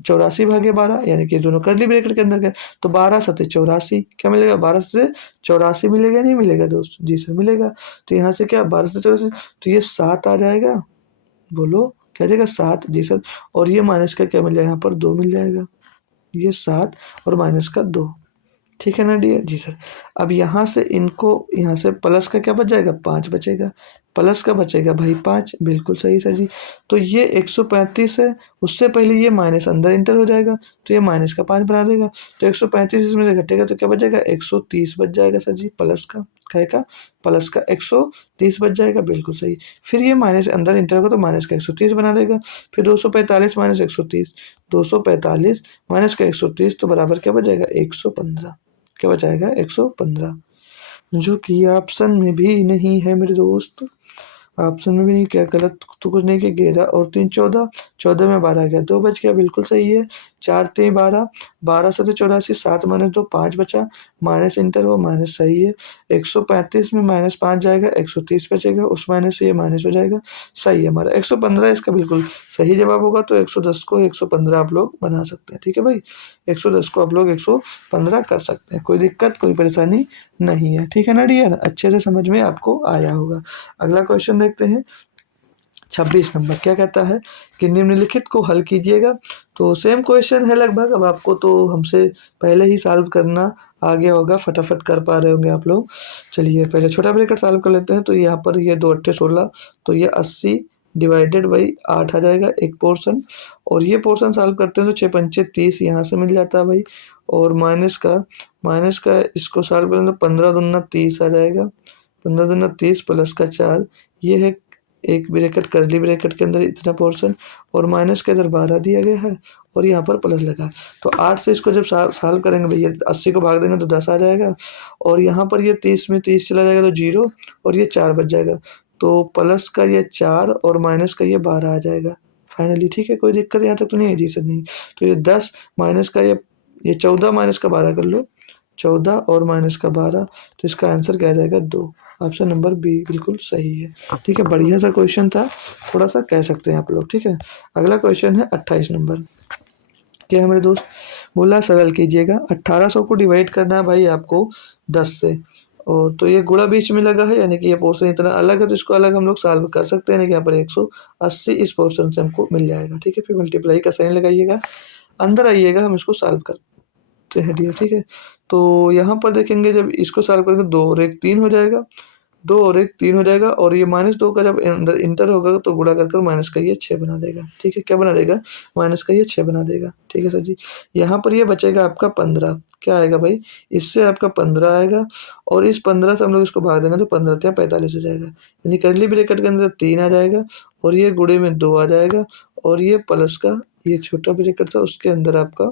84 भागे 12, यानी कि दोनों कर्ली ब्रैकेट के अंदर गए, तो 12 सत्ते 84, क्या मिलेगा 12 से 84 मिलेगा नहीं मिलेगा दोस्त, जी सर मिलेगा। तो यहाँ से क्या 12 से 84, तो ये 7 आ जाएगा, बोलो क्या आ जाएगा 7, जी सर। और ये माइनस का क्या मिल जाएगा यहाँ पर 2 मिल जाएगा, ये 7 और माइनस का 2, ठीक है ना डियर, जी सर। अब यहाँ से इनको, यहाँ से प्लस का क्या बच जाएगा 5 बचेगा, प्लस का बचेगा भाई 5, बिल्कुल सही सर जी। तो ये 135 है, उससे पहले ये माइनस अंदर इंटर हो जाएगा, तो ये माइनस का 5 बना देगा, तो 135 इसमें से घटेगा तो क्या बचेगा 130 बच जाएगा सर जी, प्लस का क्या का प्लस का 130 बच जाएगा, बिल्कुल सही। फिर ये माइनस अंदर इंटर होगा तो माइनस का 130 बना देगा, फिर 245 माइनस 130, 245 माइनस का 130 तो बराबर क्या बचेगा 115, क्या बचाएगा 115, जो कि ऑप्शन में भी नहीं है मेरे दोस्त, ऑप्शन में भी नहीं, क्या गलत तो कुछ नहीं, कि 11 और 3 14, 14 में 12 गया 2 बच गया, बिल्कुल सही है। 4 3 12, 12 से 84, 7 माइनस 2 5 बचा, माइनस इंटर वो माइनस सही है। 135 में माइनस 5 जाएगा, 130 बचेगा, उस माइनस से ये माइनस हो जाएगा, सही है हमारा 115 इसका बिल्कुल सही जवाब होगा। तो 110 को 115 आप लोग बना सकते हैं, ठीक है भाई, 110 को आप लोग 115 कर सकते हैं, कोई दिक्कत कोई परेशानी नहीं है, ठीक है ना डियर, अच्छे से समझ में आपको आया होगा। अगला क्वेश्चन देखते हैं 26 नंबर, क्या कहता है कि निम्नलिखित को हल कीजिएगा। तो सेम क्वेश्चन है लगभग, अब आपको तो हमसे पहले ही सॉल्व करना आ गया होगा, फटाफट कर पा रहे होंगे आप लोग। चलिए पहले छोटा ब्रैकेट सॉल्व कर लेते हैं, तो यहाँ पर ये 2 अट्ठे 16, तो ये 80 डिवाइडेड बाई 8 आ जाएगा एक पोर्शन, और ये पोर्शन सॉल्व करते हैं तो 6 पंचे 30 यहाँ से मिल जाता है भाई, और माइनस का इसको सॉल्व करें तो 15 दूना 30 आ जाएगा, 15 दूना 30 प्लस का 4, ये है एक ब्रैकेट कर्ली ब्रैकेट के अंदर इतना पोर्शन, और माइनस के इधर 12 दिया गया है और यहाँ पर प्लस लगा है। तो 8 से इसको जब सॉल्व करेंगे भैया 80 को भाग देंगे तो 10 आ जाएगा, और यहाँ पर ये 30 में 30 चला जाएगा तो 0, और ये 4 बच जाएगा, तो प्लस का ये 4 और माइनस का ये 12 आ जाएगा फाइनली, ठीक है, कोई दिक्कत यहाँ तक तो नहीं है जी सर, नहीं। तो ये 10 माइनस का ये 14 माइनस का 12 कर लो, 14 और माइनस का 12, तो इसका आंसर क्या आ जाएगा 2, ऑप्शन नंबर बी बिल्कुल सही है, ठीक है, बढ़िया सा क्वेश्चन था, थोड़ा सा कह सकते हैं आप लोग, ठीक है। अगला क्वेश्चन है 28 नंबर, क्या है मेरे दोस्त, बोला सरल कीजिएगा। 1800 को डिवाइड करना है भाई आपको 10 से, और तो ये गुणा बीच में लगा है, यानी कि ये पोर्शन इतना अलग है तो इसको अलग हम लोग सॉल्व कर सकते हैं, यानी कि यहाँ पर 180 इस पोर्शन से हमको मिल जाएगा, ठीक है। फिर मल्टीप्लाई का साइन लगाइएगा, अंदर आइएगा, हम इसको सॉल्व करते हैं डियर, ठीक है। तो यहाँ पर देखेंगे जब इसको सॉल्व करेंगे 2 और 1 3 हो जाएगा, 2 और 1 3 हो जाएगा, और ये -2 का जब अंदर इंटर होगा तो गुणा कर माइनस का ये 6 बना देगा, ठीक है, क्या बना देगा माइनस का ये 6 बना देगा, ठीक है सर जी। यहाँ पर ये बचेगा आपका 15, क्या आएगा भाई, इससे आपका 15 आएगा, और इस 15 से हम लोग इसको भाग देंगे तो 15 या 45 हो जाएगा, यानी कर्ली ब्रैकेट के अंदर 3 आ जाएगा, और ये गुणे में 2 आ जाएगा, और ये प्लस का ये छोटा ब्रैकेट था उसके अंदर आपका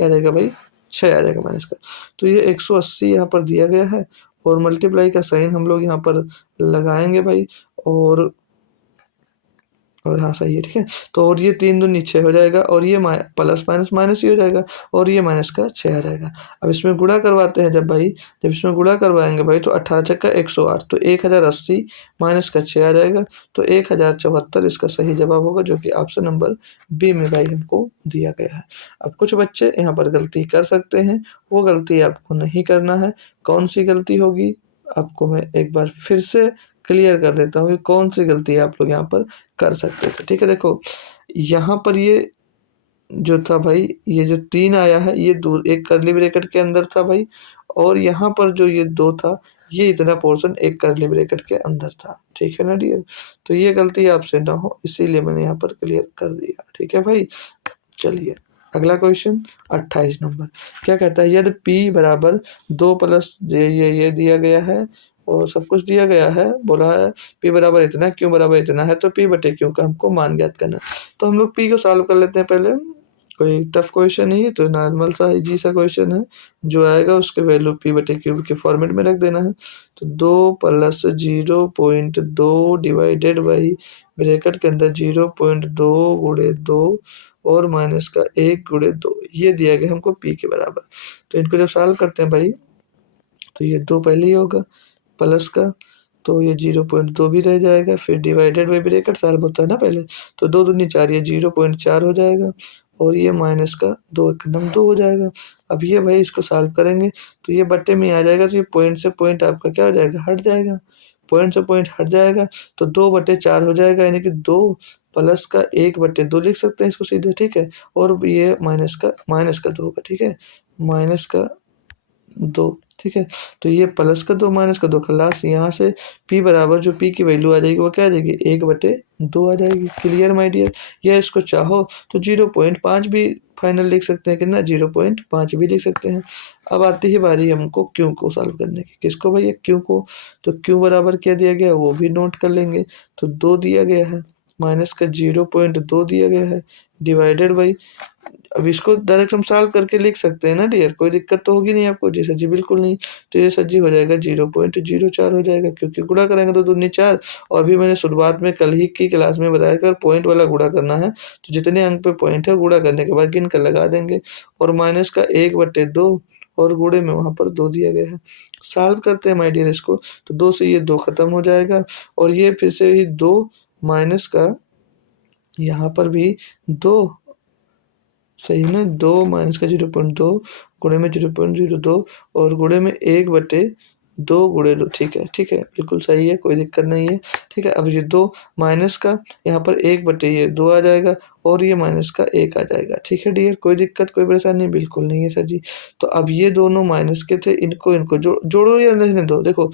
क्या आ जाएगा भाई 6 आ जाएगा माइनस का। तो ये 180 यहाँ पर दिया गया है, और मल्टीप्लाई का साइन हम लोग यहाँ पर लगाएंगे भाई, और हाँ सही है, ठीक है। तो और ये 3 दूनी 6 हो जाएगा, और ये प्लस माइनस माइनस ही हो जाएगा, और ये माइनस का 6 आ जाएगा। अब इसमें गुणा करवाते हैं जब इसमें गुणा करवाएंगे भाई तो 18 छक्का 108, तो 1080 माइनस का 6 आ जाएगा, तो 1074 इसका सही जवाब होगा, जो कि ऑप्शन नंबर बी में भाई हमको दिया गया है। अब कुछ बच्चे यहाँ पर गलती कर सकते हैं, वो गलती आपको नहीं करना है। कौन सी गलती होगी आपको मैं एक बार फिर से क्लियर कर देता हूँ कि कौन सी गलती आप लोग यहाँ पर कर सकते थे, ठीक है। देखो यहाँ पर ये जो था भाई, ये जो 3 आया है ये एक कर्ली ब्रैकेट के अंदर था भाई, और यहाँ पर जो ये 2 था ये इतना पोर्शन एक कर्ली ब्रैकेट के अंदर था, ठीक है ना डियर। तो ये गलती आपसे ना हो इसीलिए मैंने यहाँ पर क्लियर कर दिया, ठीक है भाई। चलिए अगला क्वेश्चन 28 नंबर, क्या कहता है, यदि p बराबर 2 प्लस ये दिया गया है और सब कुछ दिया गया है, बोला है p बराबर इतना, क्यों बराबर इतना है, तो p बटे क्यों का हमको मान ज्ञात करना है। तो हम लोग p को सॉल्व कर लेते हैं पहले, कोई टफ क्वेश्चन नहीं है, तो नॉर्मल सा इजी सा क्वेश्चन है। जो आएगा उसके वैल्यू पी बटे क्यूब के फॉर्मेट में रख देना है। तो 2 प्लस 0.2 डिवाइडेड बाई ब्रैकेट के अंदर 0.2 गुणे 2 और माइनस का 1 गुणे 2, ये दिया गया हमको पी के बराबर। तो इनको जब सॉल्व करते हैं भाई, तो ये 2 पहले ही होगा प्लस का, तो ये 0.2 भी रह जाएगा, फिर डिवाइडेड बाई ब्रैकेट सॉल्व होता है ना पहले, तो 2 दूनी 4, ये 0.4 हो जाएगा और ये माइनस का 2 एकदम 2 हो जाएगा। अब ये भाई इसको सॉल्व करेंगे तो ये बट्टे में आ जाएगा, तो ये पॉइंट से पॉइंट आपका क्या हो जाएगा, हट जाएगा। पॉइंट से पॉइंट हट जाएगा तो 2/4 हो जाएगा, यानी कि 2 प्लस का 1/2 लिख सकते हैं इसको सीधे, ठीक है। और ये माइनस का 2 होगा, ठीक है, माइनस का 2, ठीक है। तो ये प्लस का 2 माइनस का 2 खलास, यहाँ से p बराबर जो p की वैल्यू आ जाएगी वो क्या आ जाएगी, 1/2 आ जाएगी। Clear my dear. या इसको चाहो तो 0.5 भी फाइनल लिख सकते हैं, कितना 0.5 भी लिख सकते हैं। अब आती है बारी हमको क्यू को सॉल्व करने की। किसको भैया, क्यू को। तो क्यू बराबर क्या दिया गया वो भी नोट कर लेंगे। तो 2 दिया गया है, माइनस का 0.2 दिया गया है, डिवाइडेड बाई, अब इसको डायरेक्ट हम सॉल्व करके लिख सकते हैं ना डियर, कोई दिक्कत तो होगी नहीं आपको। जी सर जी बिल्कुल नहीं। तो ये सर जी हो जाएगा 0.04 हो जाएगा, क्योंकि गुणा करेंगे तो दूनी 4। और भी मैंने शुरुआत में कल ही की क्लास में बताया कि पॉइंट वाला गुणा करना है तो जितने अंक पे पॉइंट है गुणा करने के बाद गिन कर लगा देंगे। और माइनस का 1/2 और गुणे में वहाँ पर 2 दिया गया है। सॉल्व करते हैं माय डियर इसको, तो 2 से ये 2 खत्म हो जाएगा और ये फिर से ही 2 माइनस का, यहाँ पर भी 2, सही है ना, 2 माइनस का 0.2 गुणे में 0.02 और गुणे में 1/2 गुणे 2, ठीक है, ठीक है, बिल्कुल सही है, कोई दिक्कत नहीं है, ठीक है। अब ये 2 माइनस का, यहाँ पर 1/2 आ जाएगा और ये माइनस का 1 आ जाएगा, ठीक है डियर, कोई दिक्कत कोई परेशानी बिल्कुल नहीं है सर जी। तो अब ये दोनों माइनस के थे, इनको इनको जोड़ो या रहने दो। देखो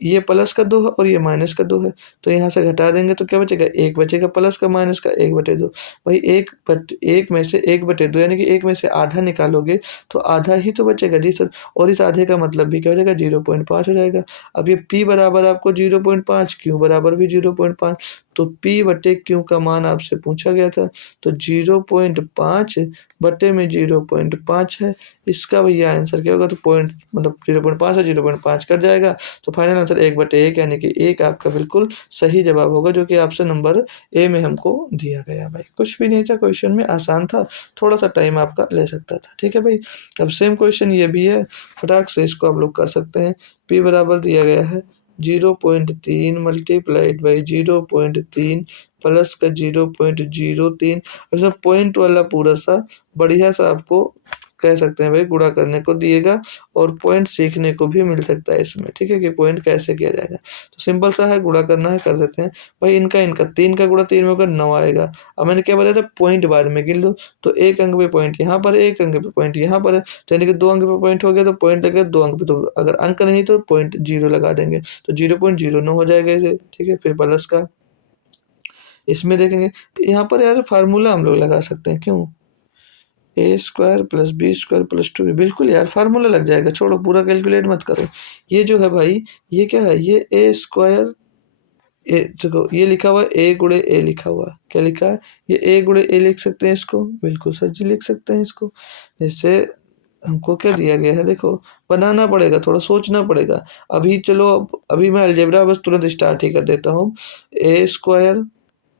ये प्लस का 2 है और ये माइनस का 2 है, तो यहाँ से घटा देंगे तो क्या बचेगा, 1 बचेगा प्लस का माइनस का 1/2। भाई 1 में से 1/2 यानी कि 1 में से आधा निकालोगे तो आधा ही तो बचेगा जी सर। और इस आधे का मतलब भी क्या हो जाएगा, 0.5 हो जाएगा। अब ये p बराबर आपको 0.5, q बराबर भी 0.5, तो p बटे q का मान आपसे पूछा गया था, तो 0.5 बटे में 0.5 है, इसका भैया आंसर क्या होगा, तो पॉइंट मतलब 0.5 से 0.5 कट जाएगा, तो फाइनल आंसर 1/1 यानी कि 1 आपका बिल्कुल सही जवाब होगा, जो कि ऑप्शन नंबर ए में हमको दिया गया। भाई कुछ भी नहीं था, क्वेश्चन में आसान था, थोड़ा सा टाइम आपका ले सकता था, ठीक है भाई। अब सेम क्वेश्चन ये भी है, फटाक से इसको आप लोग कर सकते हैं। p बराबर दिया गया है 0.3 मल्टीप्लाइड बाई 0.3 प्लस का 0.03, इसमें पॉइंट वाला पूरा सा बढ़िया सा आपको कह सकते हैं भाई गुणा करने को दिएगा, और पॉइंट सीखने को भी मिल सकता है इसमें, ठीक है, कि पॉइंट कैसे किया जाएगा। तो सिंपल सा है, गुणा करना है, कर देते हैं भाई। इनका इनका 3 का गुणा 3 में होगा 9 आएगा। अब मैंने क्या बताया था, पॉइंट बाद में गिन लो, तो एक अंक पे पॉइंट यहाँ पर है, एक अंक पे पॉइंट यहाँ पर है, तो यानी कि 2 अंक पे पॉइंट हो गया तो पॉइंट लगे 2 अंक पे, तो अगर अंक नहीं तो पॉइंट 0 लगा देंगे, तो 0.09 हो जाएगा इसे, ठीक है। फिर प्लस का, इसमें देखेंगे यहाँ पर यार फार्मूला हम लोग लगा सकते हैं, क्यों, a² + b² + 2b, बिल्कुल यार फार्मूला लग जाएगा, छोड़ो पूरा कैलकुलेट मत करो। ये जो है भाई, ये क्या है, ये a², ए देखो ये लिखा हुआ है a गुणे a, लिखा हुआ है, क्या लिखा है, ये a गुणे a लिख सकते हैं इसको, बिल्कुल सर जी लिख सकते हैं इसको। जैसे हमको क्या दिया गया है, देखो बनाना पड़ेगा, थोड़ा सोचना पड़ेगा। अभी चलो, अभी मैं अलजेब्रा बस तुरंत स्टार्ट ही कर देता हूँ। a²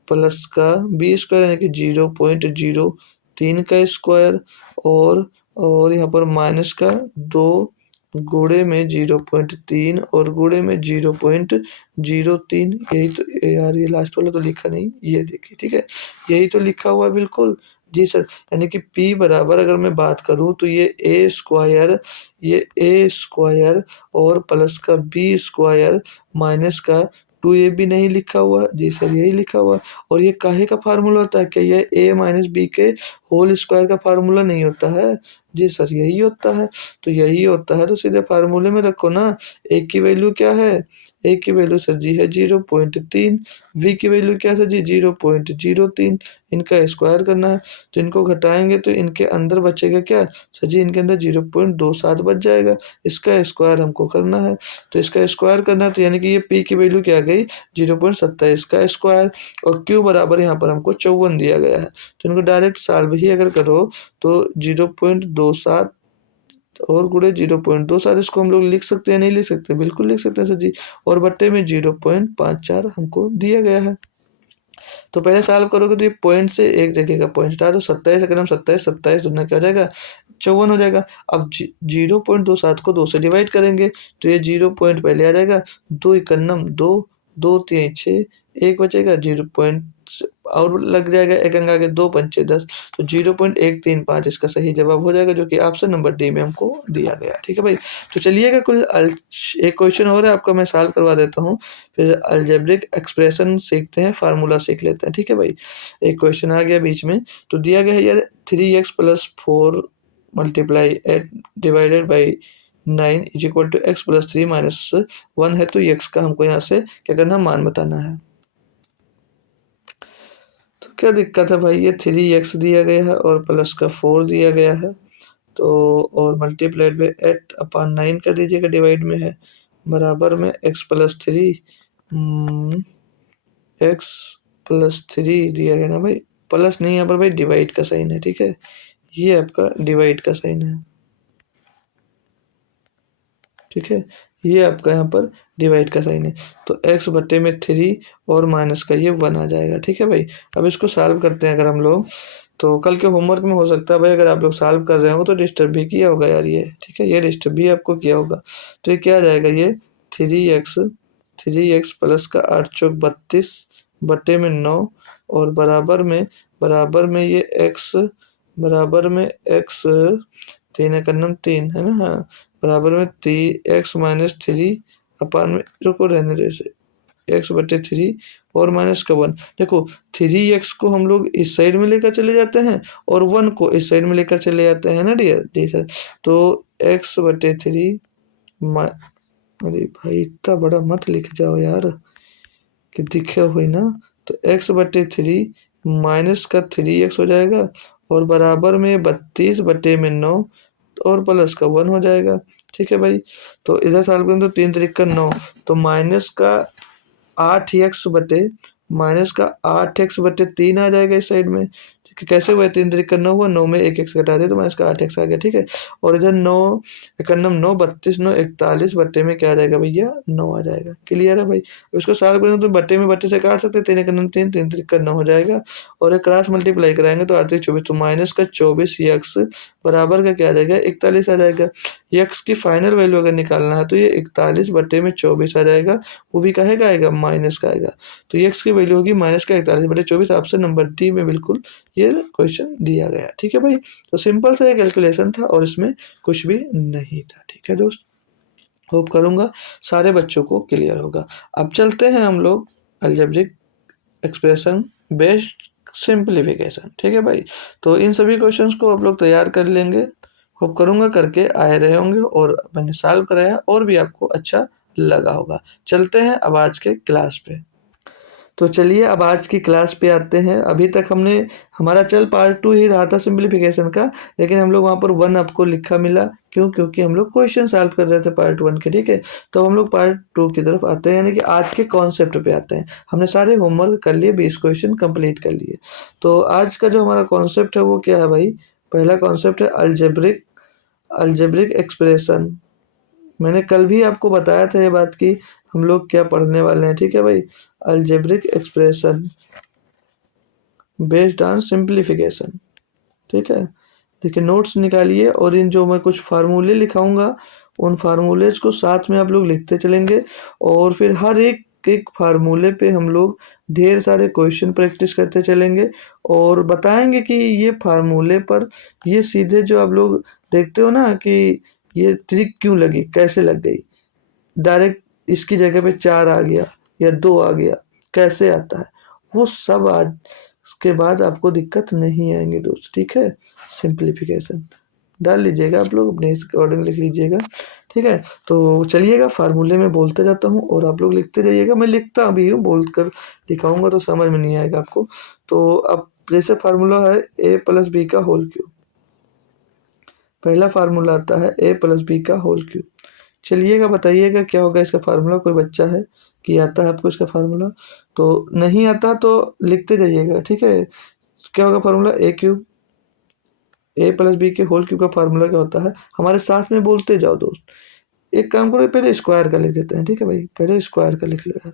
प्लस का b² यानी कि 0.03 का स्क्वायर, और यहाँ पर माइनस का 2 गुणे में 0.3 और गुणे में 0.03, यही तो यार, ये लास्ट वाला तो लिखा नहीं, ये देखिए, ठीक है, यही तो लिखा हुआ है बिल्कुल। जी सर, यानी कि p बराबर अगर मैं बात करूँ तो ये a² और प्लस का b² माइनस का 2ab नहीं लिखा हुआ, जी सर यही लिखा हुआ। और ये काहे का फार्मूला होता है, क्या ये a माइनस बी के होल स्क्वायर का फार्मूला नहीं होता है, जी सर यही होता है। तो यही होता है तो सीधे फार्मूले में रखो ना। ए की वैल्यू क्या है? ए की वैल्यू सर जी है 0.3, वी की वैल्यू क्या है सर जी 0.03। इनका स्क्वायर करना है, तो इनको घटाएंगे तो इनके अंदर बचेगा क्या सर जी? इनके अंदर 0.27 बच जाएगा। इसका स्क्वायर हमको करना है, तो इसका स्क्वायर करना है तो यानी कि ये पी की वैल्यू क्या आ गई 0.27 का स्क्वायर, और क्यू बराबर यहाँ पर हमको 54 दिया गया है। तो इनको डायरेक्ट सॉल्व ही अगर करो तो 0.27 और गुणे 0.27, इसको हम लोग लिख सकते हैं नहीं लिख सकते? बिल्कुल लिख सकते हैं सर जी। और बट्टे में 0.54 हमको दिया गया है। तो पहले सॉल्व करोगे तो ये पॉइंट से एक जगह का पॉइंट हटा दो, 27 अगर हम 27 दूना क्या हो जाएगा 54 हो जाएगा। अब 0.27 को 2 से डिवाइड करेंगे तो ये 0 पॉइंट पहले आ जाएगा, 2 इकन्नम 2, 2 3 6, एक बचेगा 0 पॉइंट और लग जाएगा एक अंक आगे, 2 पंचे 10, तो 0.135 इसका सही जवाब हो जाएगा, जो कि ऑप्शन नंबर डी में हमको दिया गया। ठीक है भाई। तो चलिएगा एक क्वेश्चन और है आपका, मैं सॉल्व करवा देता हूँ, फिर अलजेब्रिक एक्सप्रेशन सीखते हैं, फार्मूला सीख लेते हैं। ठीक है भाई। एक क्वेश्चन आ गया बीच में, तो दिया गया है यार 3x + 4 multiply eight divided by 9 is equal to X plus 3 minus 1 है, तो एक्स का हमको यहाँ से क्या करना है मान बताना है। तो क्या दिक्कत है भाई, ये 3x दिया गया है और प्लस का 4 दिया गया है, तो और मल्टीप्लाइड बाई 8/9 कर दीजिएगा, डिवाइड में है बराबर में x+3 x+3 दिया गया ना भाई, प्लस नहीं यहाँ पर भाई डिवाइड का साइन है। ठीक है, ये आपका डिवाइड का साइन है। ठीक है, ये आपका यहाँ पर डिवाइड का साइन है, तो x बट्टे में 3 और माइनस का ये 1 आ जाएगा। ठीक है भाई। अब इसको सॉल्व करते हैं अगर हम लोग, तो कल के होमवर्क में हो सकता है भाई अगर आप लोग सॉल्व कर रहे हो तो डिस्टर्ब भी किया होगा यार ये। ठीक है, ये डिस्टर्ब भी आपको किया होगा। तो ये क्या आ जाएगा, ये 3x प्लस का 8 चौक 32 बट्टे में 9 और बराबर में ये x, बराबर में x 3 एकन्नम 3 है ना, हाँ, बराबर में 3x-3 अपान में, रुको रहने दो इसे, x/3 और माइनस का 1। देखो 3x को हम लोग इस साइड में लेकर चले जाते हैं और 1 को इस साइड में लेकर चले जाते हैं ना डियर डी सर। तो x/3 अरे भाई इतना बड़ा मत लिख जाओ यार कि दिखे हुई ना। तो x/3 माइनस का 3x हो जाएगा और बराबर में 32/9 और प्लस का 1 हो जाएगा। ठीक है भाई। तो इधर सॉल्व करें तो 3 3 का 9, तो माइनस का 8x/3 आ जाएगा इस साइड में। ठीक है, कैसे हुआ 3 3 का 9 हुआ, 9 में एक x घटा दिया तो माइनस का 8x आ गया। ठीक है, और इधर 9 एकन्नम 9 32 9 41 बट्टे में क्या आ जाएगा भैया 9 आ जाएगा। क्लियर है भाई। अब इसको सॉल्व करेंगे तो बट्टे में बट्टे से काट सकते हैं, 3 एकन्नम 3 3 3 का 9 हो जाएगा और एक क्रॉस मल्टीप्लाई कराएंगे तो 8 24, तो माइनस का 24x बराबर का क्या आ जाएगा 41 आ जाएगा। x की फाइनल वैल्यू अगर निकालना है तो ये 41 बट्टे में 24 आ जाएगा, वो भी काहे का आएगा माइनस का आएगा। तो x की वैल्यू होगी माइनस का 41/24, ऑप्शन नंबर डी में बिल्कुल ये क्वेश्चन दिया गया। ठीक है भाई। तो सिंपल सा कैलकुलेशन था और इसमें कुछ भी नहीं था। ठीक है दोस्त, होप करूंगा सारे बच्चों को क्लियर होगा। अब चलते हैं हम लोग अलजेब्रिक एक्सप्रेशन बेस्ड सिंप्लीफिकेशन। ठीक है भाई। तो इन सभी क्वेश्चंस को आप लोग तैयार कर लेंगे, होप करूंगा करके आए रहे होंगे और मैंने सॉल्व कराया और भी आपको अच्छा लगा होगा। चलते हैं अब आज के क्लास पे। तो चलिए अब आज की क्लास पे आते हैं। अभी तक हमने हमारा चल पार्ट 2 ही रहा था सिंप्लीफिकेशन का, लेकिन हम लोग वहाँ पर 1 आपको लिखा मिला, क्यों? क्योंकि हम लोग क्वेश्चन सॉल्व कर रहे थे पार्ट 1 के। ठीक है, तो हम लोग पार्ट 2 की तरफ आते हैं, यानी कि आज के कॉन्सेप्ट पे आते हैं। हमने सारे होमवर्क कर लिए, 20 क्वेश्चन कंप्लीट कर लिए। तो आज का जो हमारा कॉन्सेप्ट है वो क्या है भाई? पहला कॉन्सेप्ट है अलजेब्रिक अलजेब्रिक एक्सप्रेशन। मैंने कल भी आपको बताया था ये बात कि हम लोग क्या पढ़ने वाले हैं। ठीक है भाई, algebraic expression based on simplification. ठीक है, देखिए नोट्स निकालिए और इन जो मैं कुछ फार्मूले लिखाऊंगा उन फार्मूलेज को साथ में आप लोग लिखते चलेंगे और फिर हर एक एक फार्मूले पे हम लोग ढेर सारे क्वेश्चन प्रैक्टिस करते चलेंगे और बताएंगे कि ये फार्मूले पर ये सीधे जो आप लोग देखते हो ना कि ये ट्रिक क्यों लगी, कैसे लग गई, डायरेक्ट इसकी जगह पे 4 आ गया या 2 आ गया, कैसे आता है, वो सब आज के बाद आपको दिक्कत नहीं आएंगे दोस्त। ठीक है, सिंप्लीफिकेशन डाल लीजिएगा, आप लोग अपने अकॉर्डिंग लिख लीजिएगा, ठीक है। तो चलिएगा फार्मूले में बोलते जाता हूँ और आप लोग लिखते जाइएगा। मैं लिखता भी हूँ, बोल कर दिखाऊंगा तो समझ में नहीं आएगा आपको। तो अब जैसे फार्मूला है ए प्लस बी का होल क्यूब, पहला फार्मूला आता है ए प्लस बी का होल क्यूब। चलिएगा बताइएगा क्या होगा इसका फार्मूला। कोई बच्चा है कि आता है आपको इसका फार्मूला? तो नहीं आता तो लिखते जाइएगा, ठीक है। क्या होगा फार्मूला? ए क्यूब, ए प्लस बी के होल क्यूब का फार्मूला क्या होता है? हमारे साथ में बोलते जाओ दोस्त। एक काम करो, पहले स्क्वायर का लिख देते हैं, ठीक है भाई, पहले स्क्वायर का लिख लो यार।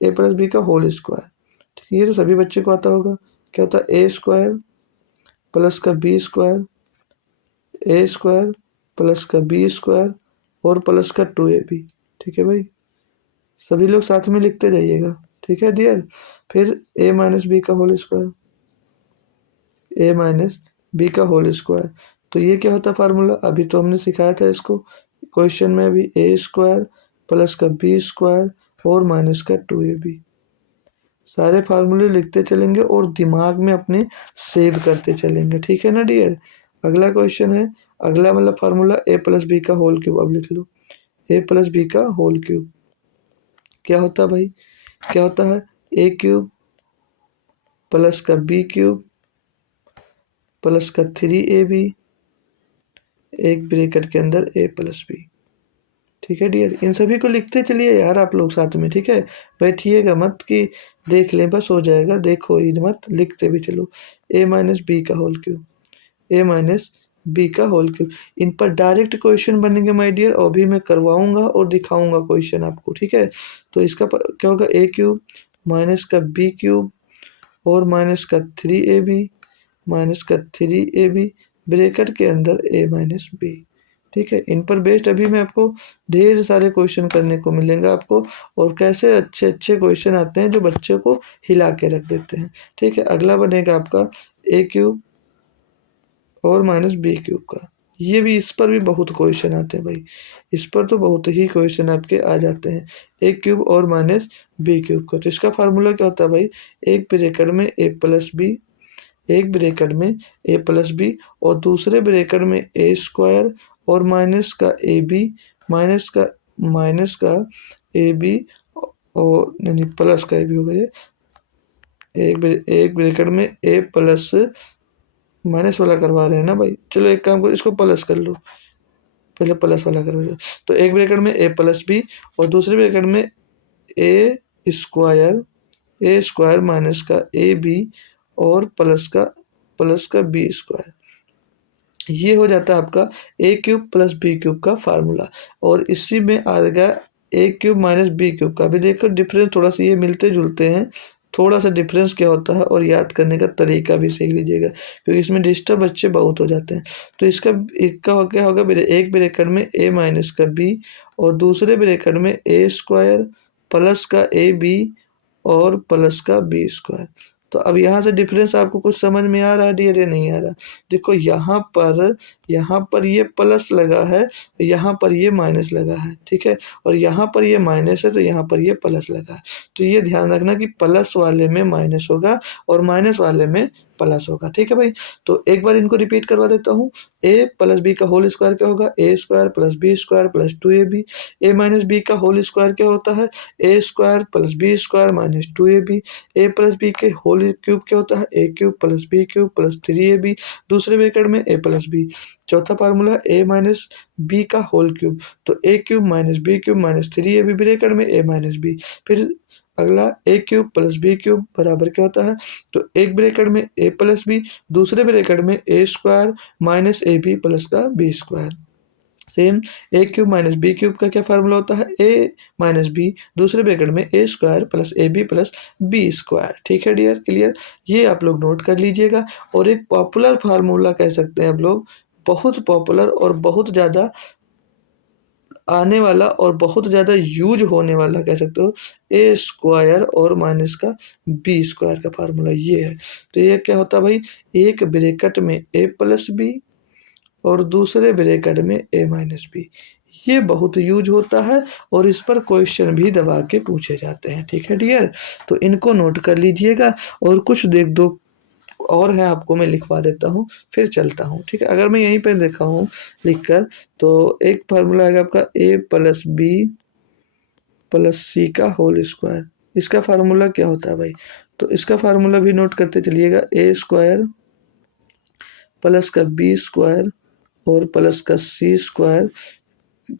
ए प्लस बी का होल स्क्वायर, ठीक है, ये तो सभी बच्चे को आता होगा। क्या होता है? ए स्क्वायर प्लस का बी स्क्वायर, ए स्क्वायर प्लस का बी स्क्वायर और प्लस का 2ab, ठीक है भाई। सभी लोग साथ में लिखते जाइएगा, ठीक है डियर। फिर ए माइनस बी का होल स्क्वायर, ए माइनस बी का होल स्क्वायर। तो ये क्या होता है फार्मूला? अभी तो हमने सिखाया था इसको क्वेश्चन में भी। ए स्क्वायर प्लस का बी स्क्वायर और माइनस का 2ab। सारे फार्मूले लिखते चलेंगे और दिमाग में अपने सेव करते चलेंगे, ठीक है ना डियर। अगला क्वेश्चन है, अगला मतलब फार्मूला ए प्लस बी का होल क्यूब। अब लिख लो ए प्लस बी का होल क्यूब क्या होता है भाई? क्या होता है? ए क्यूब प्लस का बी क्यूब प्लस का 3ab, एक ब्रैकेट के अंदर ए प्लस बी, ठीक है डियर। इन सभी को लिखते चलिए यार आप लोग साथ में, ठीक है। बैठिएगा मत कि देख लें बस हो जाएगा, देखो ही मत, लिखते भी चलो। ए माइनस बी का होल क्यूब, ए माइनस बी का होल क्यूब। इन पर डायरेक्ट क्वेश्चन बनेंगे माय डियर, और भी मैं करवाऊंगा और दिखाऊंगा क्वेश्चन आपको, ठीक है। तो इसका क्या होगा? ए क्यूब माइनस का बी क्यूब और माइनस का 3ab, माइनस का 3ab ब्रैकेट के अंदर ए माइनस बी, ठीक है। इन पर बेस्ड अभी मैं आपको ढेर सारे क्वेश्चन करने को मिलेंगे आपको, और कैसे अच्छे अच्छे क्वेश्चन आते हैं जो बच्चे को हिला के रख देते हैं, ठीक है। अगला बनेगा आपका ए क्यूब और माइनस बी क्यूब का। ये भी, इस पर भी बहुत क्वेश्चन आते हैं भाई, इस पर तो बहुत ही क्वेश्चन आपके आ जाते हैं। ए क्यूब और माइनस बी क्यूब का, तो इसका फार्मूला क्या होता है भाई? एक ब्रैकेट में ए प्लस बी, एक ब्रैकेट में ए प्लस बी और दूसरे ब्रैकेट में ए स्क्वायर और माइनस का ए बी, माइनस का ए बी और नहीं प्लस का ए बी हो गया। एक ब्रैकेट में ए प्लस माइनस वाला करवा रहे हैं ना भाई, चलो एक काम करो, इसको प्लस कर लो, पहले प्लस वाला करवा दो। तो एक ब्रैकेट में ए प्लस बी और दूसरे ब्रैकेट में A square, A square minus का ए बी और प्लस का बी स्क्वायर। ये हो जाता है आपका ए क्यूब प्लस बी क्यूब का फार्मूला। और इसी में आ गया ए क्यूब माइनस बी क्यूब का। अभी देखो डिफरेंस थोड़ा सा ये मिलते जुलते हैं, थोड़ा सा डिफरेंस क्या होता है और याद करने का तरीका भी सीख लीजिएगा, क्योंकि इसमें डिस्टर्ब बच्चे बहुत हो जाते हैं। तो इसका एक का क्या होगा? एक ब्रैकेट में ए माइनस का बी और दूसरे ब्रैकेट में ए स्क्वायर प्लस का ए बी और प्लस का बी स्क्वायर। तो अब यहाँ से डिफरेंस आपको कुछ समझ में आ रहा है डियर? नहीं आ रहा? देखो यहाँ पर ये प्लस लगा है, यहाँ पर ये माइनस लगा है, ठीक है। और यहाँ पर ये माइनस है तो यहाँ पर ये प्लस लगा है। तो ये ध्यान रखना कि प्लस वाले में माइनस होगा और माइनस वाले में प्लस होगा, ठीक है भाई। तो एक बार इनको रिपीट करवा देता हूँ। ए प्लस बी का होल स्क्वायर क्या होगा? A square plus B square plus 2ab। A minus B का होल स्क्वायर क्या होता है? A square plus B square minus 2ab। A plus B के होल क्यूब क्या होता है? A cube plus B cube plus 3ab, दूसरे bracket में ए प्लस बी। चौथा फार्मूला ए माइनस बी का होल क्यूब, तो A cube minus B cube minus 3ab bracket में ए माइनस बी। फिर अगला A cube plus B cube बराबर क्या होता है? तो एक ब्रैकेट में ए प्लस बी, दूसरे ब्रैकेट में A square minus A B plus का B square. Same A cube minus B cube का क्या फार्मूला होता है? ए माइनस बी, दूसरे ब्रैकेट में A square plus A B plus B square, ठीक है डियर, क्लियर। ये आप लोग नोट कर लीजिएगा। और एक पॉपुलर फार्मूला कह सकते हैं आप लोग, बहुत पॉपुलर और बहुत ज़्यादा आने वाला और बहुत ज़्यादा यूज होने वाला कह सकते हो, ए स्क्वायर और माइनस का बी स्क्वायर का फार्मूला ये है। तो ये क्या होता है भाई? एक ब्रैकेट में ए प्लस बी और दूसरे ब्रैकेट में ए माइनस बी। ये बहुत यूज होता है और इस पर क्वेश्चन भी दबा के पूछे जाते हैं, ठीक है डियर। तो इनको नोट कर लीजिएगा और कुछ देख दो और है, आपको मैं लिखवा देता हूँ, फिर चलता हूँ, ठीक है। अगर मैं यहीं पे देखा हूँ लिख कर, तो एक फार्मूला आएगा आपका ए प्लस बी प्लस सी का होल स्क्वायर। इसका फार्मूला क्या होता है भाई? तो इसका फार्मूला भी नोट करते चलिएगा, ए स्क्वायर प्लस का बी स्क्वायर और प्लस का सी स्क्वायर,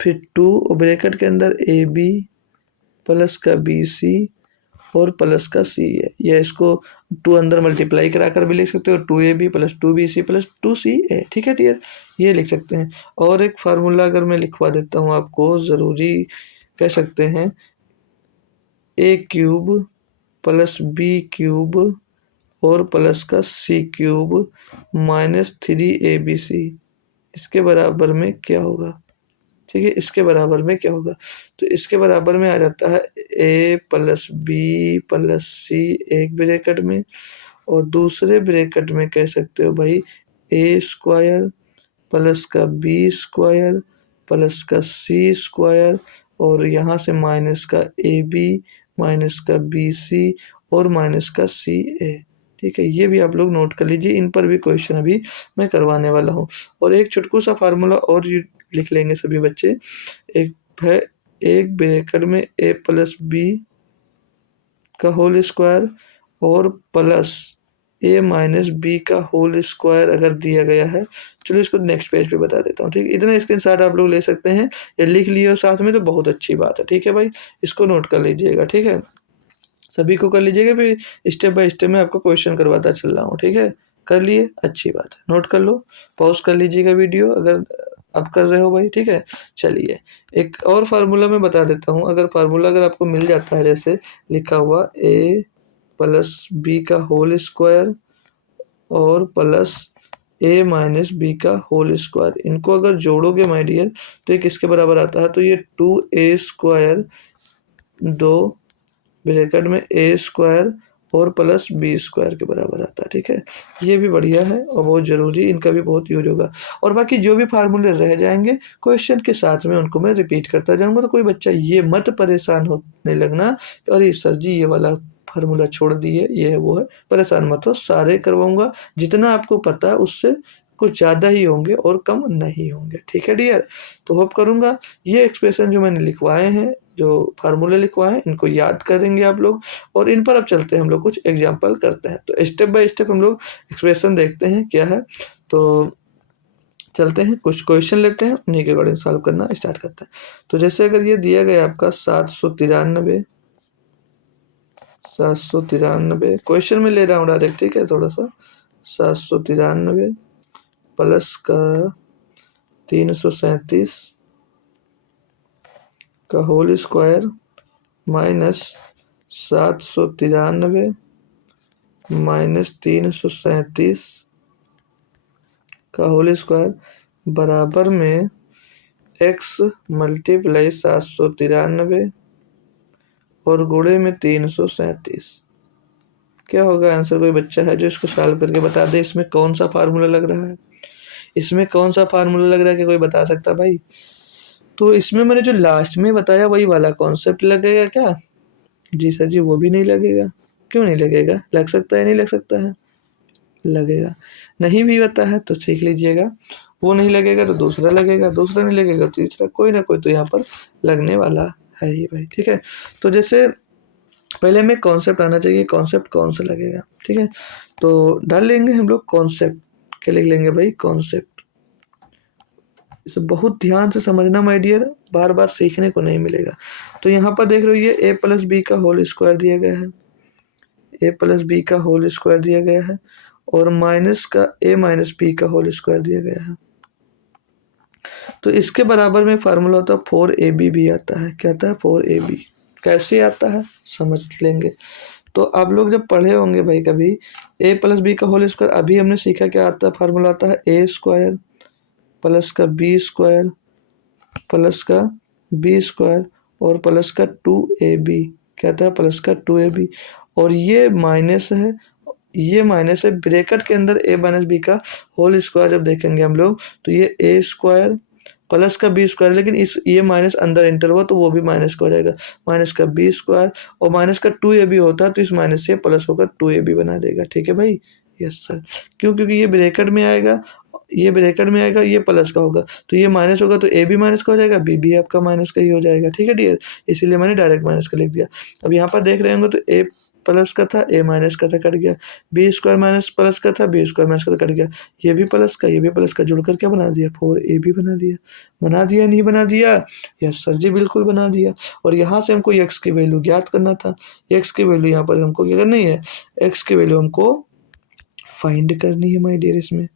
फिर टू ब्रैकेट के अंदर ए बी प्लस का बी सी और प्लस का सी है, या इसको टू अंदर मल्टीप्लाई करा कर भी लिख सकते हो, two A B plus two B C plus two C A, ठीक है डियर, ये लिख सकते हैं। और एक फार्मूला अगर मैं लिखवा देता हूँ आपको, ज़रूरी कह सकते हैं, A cube plus B cube और प्लस का C cube minus three A B C, इसके बराबर में क्या होगा? ठीक है, इसके बराबर में क्या होगा? तो इसके बराबर में आ जाता है ए प्लस बी प्लस सी एक ब्रैकेट में, और दूसरे ब्रैकेट में कह सकते हो भाई ए स्क्वायर प्लस का बी स्क्वायर प्लस का सी स्क्वायर, और यहाँ से माइनस का ए बी माइनस का बी सी और माइनस का सी ए। ठीक है, ये भी आप लोग नोट कर लीजिए, इन पर भी क्वेश्चन अभी मैं करवाने वाला हूँ। और एक छुटकू सा फार्मूला और लिख लेंगे सभी बच्चे, एक है एक ब्रैकेट में ए प्लस बी का होल स्क्वायर और प्लस ए माइनस बी का होल स्क्वायर अगर दिया गया है। चलो इसको नेक्स्ट पेज पे बता देता हूँ, ठीक है। इतना स्क्रीनशॉट आप लोग ले सकते हैं या लिख लिए हो साथ में तो बहुत अच्छी बात है, ठीक है भाई, इसको नोट कर लीजिएगा, ठीक है, सभी को कर लीजिएगा, फिर स्टेप बाय स्टेप में आपको क्वेश्चन करवाता चल रहा हूँ, ठीक है। कर लिए, अच्छी बात है, नोट कर लो, पॉज कर लीजिएगा वीडियो अगर आप कर रहे हो भाई, ठीक है। चलिए एक और फार्मूला मैं बता देता हूँ, अगर फार्मूला अगर आपको मिल जाता है, जैसे लिखा हुआ ए प्लस बी का होल स्क्वायर और प्लस ए माइनस बी का होल स्क्वायर, इनको अगर जोड़ोगे माय डियर तो ये किसके बराबर आता है? तो ये टू ए स्क्वायर दो ब्रैकेट में ए स्क्वायर और प्लस बी स्क्वायर के बराबर आता है, ठीक है। ये भी बढ़िया है और बहुत ज़रूरी, इनका भी बहुत यूज होगा। और बाकी जो भी फार्मूले रह जाएंगे क्वेश्चन के साथ में उनको मैं रिपीट करता जाऊंगा, तो कोई बच्चा ये मत परेशान होने लगना कि अरे सर जी ये वाला फार्मूला छोड़ दिए, ये है वो है, परेशान मत हो, सारे करवाऊंगा, जितना आपको पता है उससे कुछ ज़्यादा ही होंगे और कम नहीं होंगे, ठीक है डियर। तो होप करूंगा ये एक्सप्रेशन जो मैंने लिखवाए हैं, जो फार्मूले लिखवाए हैं, इनको याद करेंगे आप लोग, और इन पर अब चलते हैं हम लोग कुछ एग्जाम्पल करते हैं। तो स्टेप बाय स्टेप हम लोग एक्सप्रेशन देखते हैं क्या है, तो चलते हैं कुछ क्वेश्चन लेते हैं, उन्हीं के अकॉर्डिंग सॉल्व करना स्टार्ट करते हैं। तो जैसे अगर ये दिया गया आपका 793 क्वेश्चन में ले रहा हूँ डायरेक्ट, ठीक है, थोड़ा सा 793 प्लस का 337 का होल स्क्वायर माइनस 793 माइनस 337 का होल स्क्वायर बराबर में x मल्टीप्लाई 793 और गुणे में 337। क्या होगा आंसर? कोई बच्चा है जो इसको सॉल्व करके बता दे, इसमें कौन सा फार्मूला लग रहा है, इसमें कौन सा फार्मूला लग रहा है कि कोई बता सकता भाई? तो इसमें मैंने जो लास्ट में बताया वही वाला कॉन्सेप्ट लगेगा क्या? जी सर जी, वो भी नहीं लगेगा। क्यों नहीं लगेगा? लग सकता है, नहीं लग सकता है? लगेगा। नहीं भी बता है तो सीख लीजिएगा, वो नहीं लगेगा तो दूसरा लगेगा, दूसरा नहीं लगेगा तो तीसरा, कोई ना कोई तो यहाँ पर लगने वाला है ही भाई, ठीक है। तो जैसे पहले हमें कॉन्सेप्ट आना चाहिए, कॉन्सेप्ट कौन सा लगेगा, ठीक है। तो डाल लेंगे हम लोग कॉन्सेप्ट, क्या लिख लेंगे भाई? कॉन्सेप्ट। इसे बहुत ध्यान से समझना माय डियर, बार बार सीखने को नहीं मिलेगा। तो यहाँ पर देख रहे हो ये ए प्लस बी का होल स्क्वायर दिया गया है, ए प्लस बी का होल स्क्वायर दिया गया है, और माइनस का ए माइनस बी का होल स्क्वायर दिया गया है। तो इसके बराबर में फार्मूला होता है 4ab भी आता है। क्या आता है? 4ab। कैसे आता है समझ लेंगे। तो आप लोग जब पढ़े होंगे भाई कभी ए प्लस बी का होल स्क्वायर, अभी हमने सीखा क्या आता है, फार्मूला आता है ए स्क्वायर प्लस का बी स्क्वायर प्लस का बी स्क्वायर और प्लस का 2ab। क्या आता है? प्लस का 2ab। और ये माइनस है, ये माइनस है, ब्रैकेट के अंदर ए माइनस बी का होल स्क्वायर जब देखेंगे हम लोग तो ये ए स्क्वायर प्लस का बी स्क्वायर, लेकिन इस ये माइनस अंदर एंटर हुआ तो वो भी माइनस का हो जाएगा, माइनस का बी स्क्वायर, और माइनस का 2ab होता है तो इस माइनस से प्लस होकर 2ab बना देगा, ठीक है भाई, यस सर। क्यों? क्योंकि ये ब्रैकेट में आएगा, ये ब्रैकेट में आएगा, ये प्लस का होगा, तो ये माइनस होगा तो ए भी माइनस का हो जाएगा, बी भी आपका माइनस का ही हो जाएगा। ठीक है डियर, इसीलिए मैंने डायरेक्ट माइनस का लिख दिया। अब यहाँ पर देख रहे होंगे तो ए प्लस का था, ए माइनस का था, कट गया। बी स्क्वायर माइनस प्लस का था, बी स्क्वायर माइनस का था, कट गया। ये भी प्लस का, ये भी प्लस का, जुड़कर क्या बना दिया? 4 ए बी बना दिया। बना दिया नहीं बना दिया? यस सर जी, बिल्कुल बना दिया। और यहाँ से हमको एक्स की वैल्यू ज्ञात करना था। एक्स की वैल्यू यहाँ पर हमको क्या करनी है? एक्स की वैल्यू हमको फाइंड करनी है माय डियर इसमें।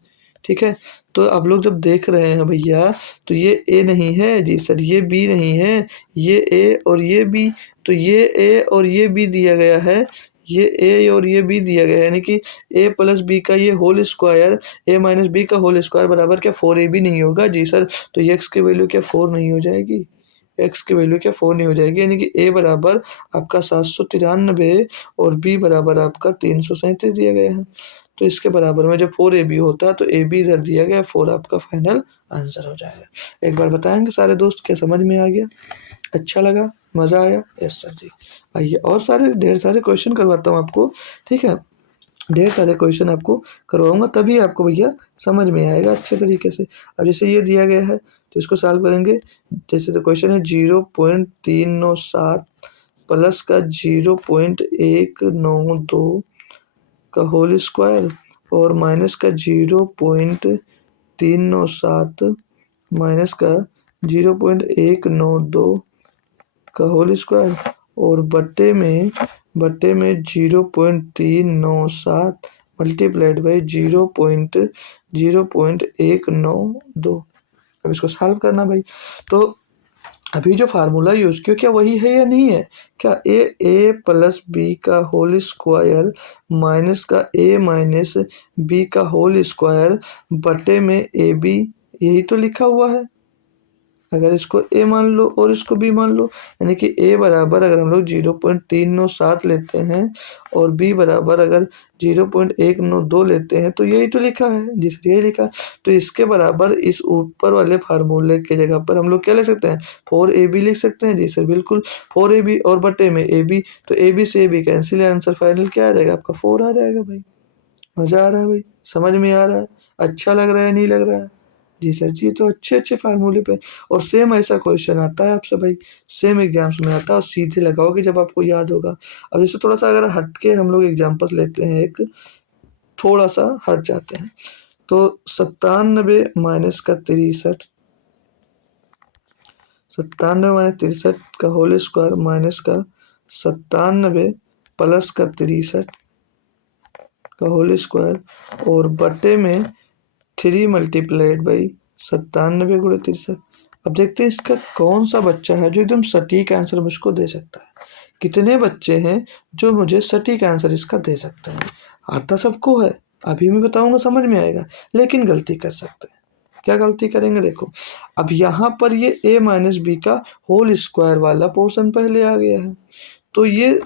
ठीक है, तो आप लोग जब देख रहे हैं भैया, तो ये ए नहीं है जी सर, ये बी नहीं है, ये ए और ये बी, तो ये ए और ये बी दिया गया है, ये ए और ये बी दिया गया है, यानी कि ए प्लस बी का ये होल स्क्वायर, ए माइनस बी का होल स्क्वायर बराबर क्या 4ab नहीं होगा जी सर? तो एक्स की वैल्यू क्या 4 नहीं हो जाएगी? एक्स की वैल्यू क्या 4 नहीं हो जाएगी? यानी कि ए बराबर आपका 793 और बी बराबर आपका 337 दिया गया है। तो इसके बराबर में जब 4ab होता है तो ए बी इधर दिया गया, 4 आपका फाइनल आंसर हो जाएगा। एक बार बताएंगे सारे दोस्त, क्या समझ में आ गया? अच्छा लगा? मज़ा आया? यस सर जी। आइए और सारे ढेर सारे क्वेश्चन करवाता हूँ आपको। ठीक है, ढेर सारे क्वेश्चन आपको करवाऊंगा, तभी आपको भैया समझ में आएगा अच्छे तरीके से। अब जैसे ये दिया गया है तो इसको सॉल्व करेंगे। जैसे तो क्वेश्चन है 0.397 प्लस का 0.192 का होल स्क्वायर और माइनस का 0.397 माइनस का 0.192 का होल स्क्वायर और बट्टे में 0.397 मल्टीप्लाइड बाई 0.192। अब इसको सॉल्व करना भाई। तो अभी जो फार्मूला यूज किया क्या वही है या नहीं है? क्या ए प्लस बी का होल स्क्वायर माइनस का ए माइनस बी का होल स्क्वायर बटे में ए बी, यही तो लिखा हुआ है। अगर इसको ए मान लो और इसको बी मान लो, यानी कि ए बराबर अगर हम लोग 0.397 लेते हैं और बी बराबर अगर 0.192 लेते हैं तो यही तो लिखा है, जिस यही लिखा। तो इसके बराबर इस ऊपर वाले फार्मूले के जगह पर हम लोग क्या लिख सकते हैं? 4ab लिख सकते हैं जी सर, बिल्कुल 4ab और बटे में ए बी, तो ए बी से A B cancel, answer final क्या आ जाएगा आपका? 4 आ जाएगा भाई। मज़ा आ रहा है भाई? समझ में आ रहा है? अच्छा लग रहा है नहीं लग रहा है? जी सर जी, तो अच्छे अच्छे फार्मूले पे। और सेम ऐसा क्वेश्चन आता है आपसे भाई, सेम एग्जाम्स में आता है और सीधे लगाओगे जब आपको याद होगा। अब जैसे थोड़ा सा अगर हट के हम लोग एग्जाम्पल लेते हैं, एक थोड़ा सा हट जाते हैं, तो 97 माइनस का 63, 97 माइनस 63 का होल स्क्वायर माइनस का 97 प्लस का 63 का होल स्क्वायर और बटे में 3 मल्टीप्लाइड बाई 97 गुणे 63। अब देखते हैं इसका कौन सा बच्चा है जो एकदम सटीक आंसर मुझको दे सकता है। कितने बच्चे हैं जो मुझे सटीक आंसर इसका दे सकते हैं? आता सबको है, अभी मैं बताऊंगा समझ में आएगा, लेकिन गलती कर सकते हैं। क्या गलती करेंगे देखो, अब यहाँ पर ये a माइनस बी का होल स्क्वायर वाला पोर्शन पहले आ गया है, तो ये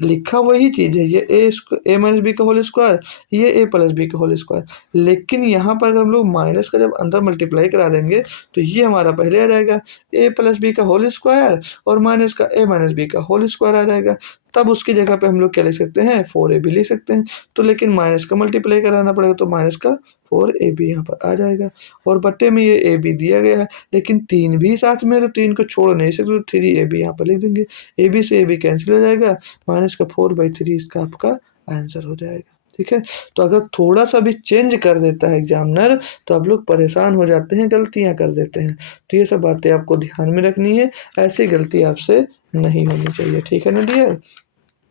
लिखा वही चीज है, ये ए माइनस बी का होल स्क्वायर, ये ए प्लस बी का होल स्क्वायर, लेकिन यहाँ पर अगर हम लोग माइनस का जब अंदर मल्टीप्लाई करा देंगे तो ये हमारा पहले आ जाएगा ए प्लस बी का होल स्क्वायर और माइनस का ए माइनस बी का होल स्क्वायर आ जाएगा। तब उसकी जगह पे हम लोग क्या लिख सकते हैं? 4ab लिख सकते हैं। तो लेकिन माइनस का मल्टीप्लाई कराना पड़ेगा, तो माइनस का 4ab यहाँ पर आ जाएगा और बट्टे में ये ए बी दिया गया है, लेकिन 3 भी साथ में, तो 3 को छोड़ नहीं सकते, तो 3ab यहाँ पर लिख देंगे। ए बी से ए बी कैंसिल हो जाएगा, माइनस का 4/3 इसका आपका आंसर हो जाएगा। ठीक है, तो अगर थोड़ा सा भी चेंज कर देता है एग्जामिनर तो आप लोग परेशान हो जाते हैं, गलतियां कर देते हैं। तो ये सब बातें आपको ध्यान में रखनी है, ऐसी गलती आपसे नहीं होनी चाहिए। ठीक है ना डियर?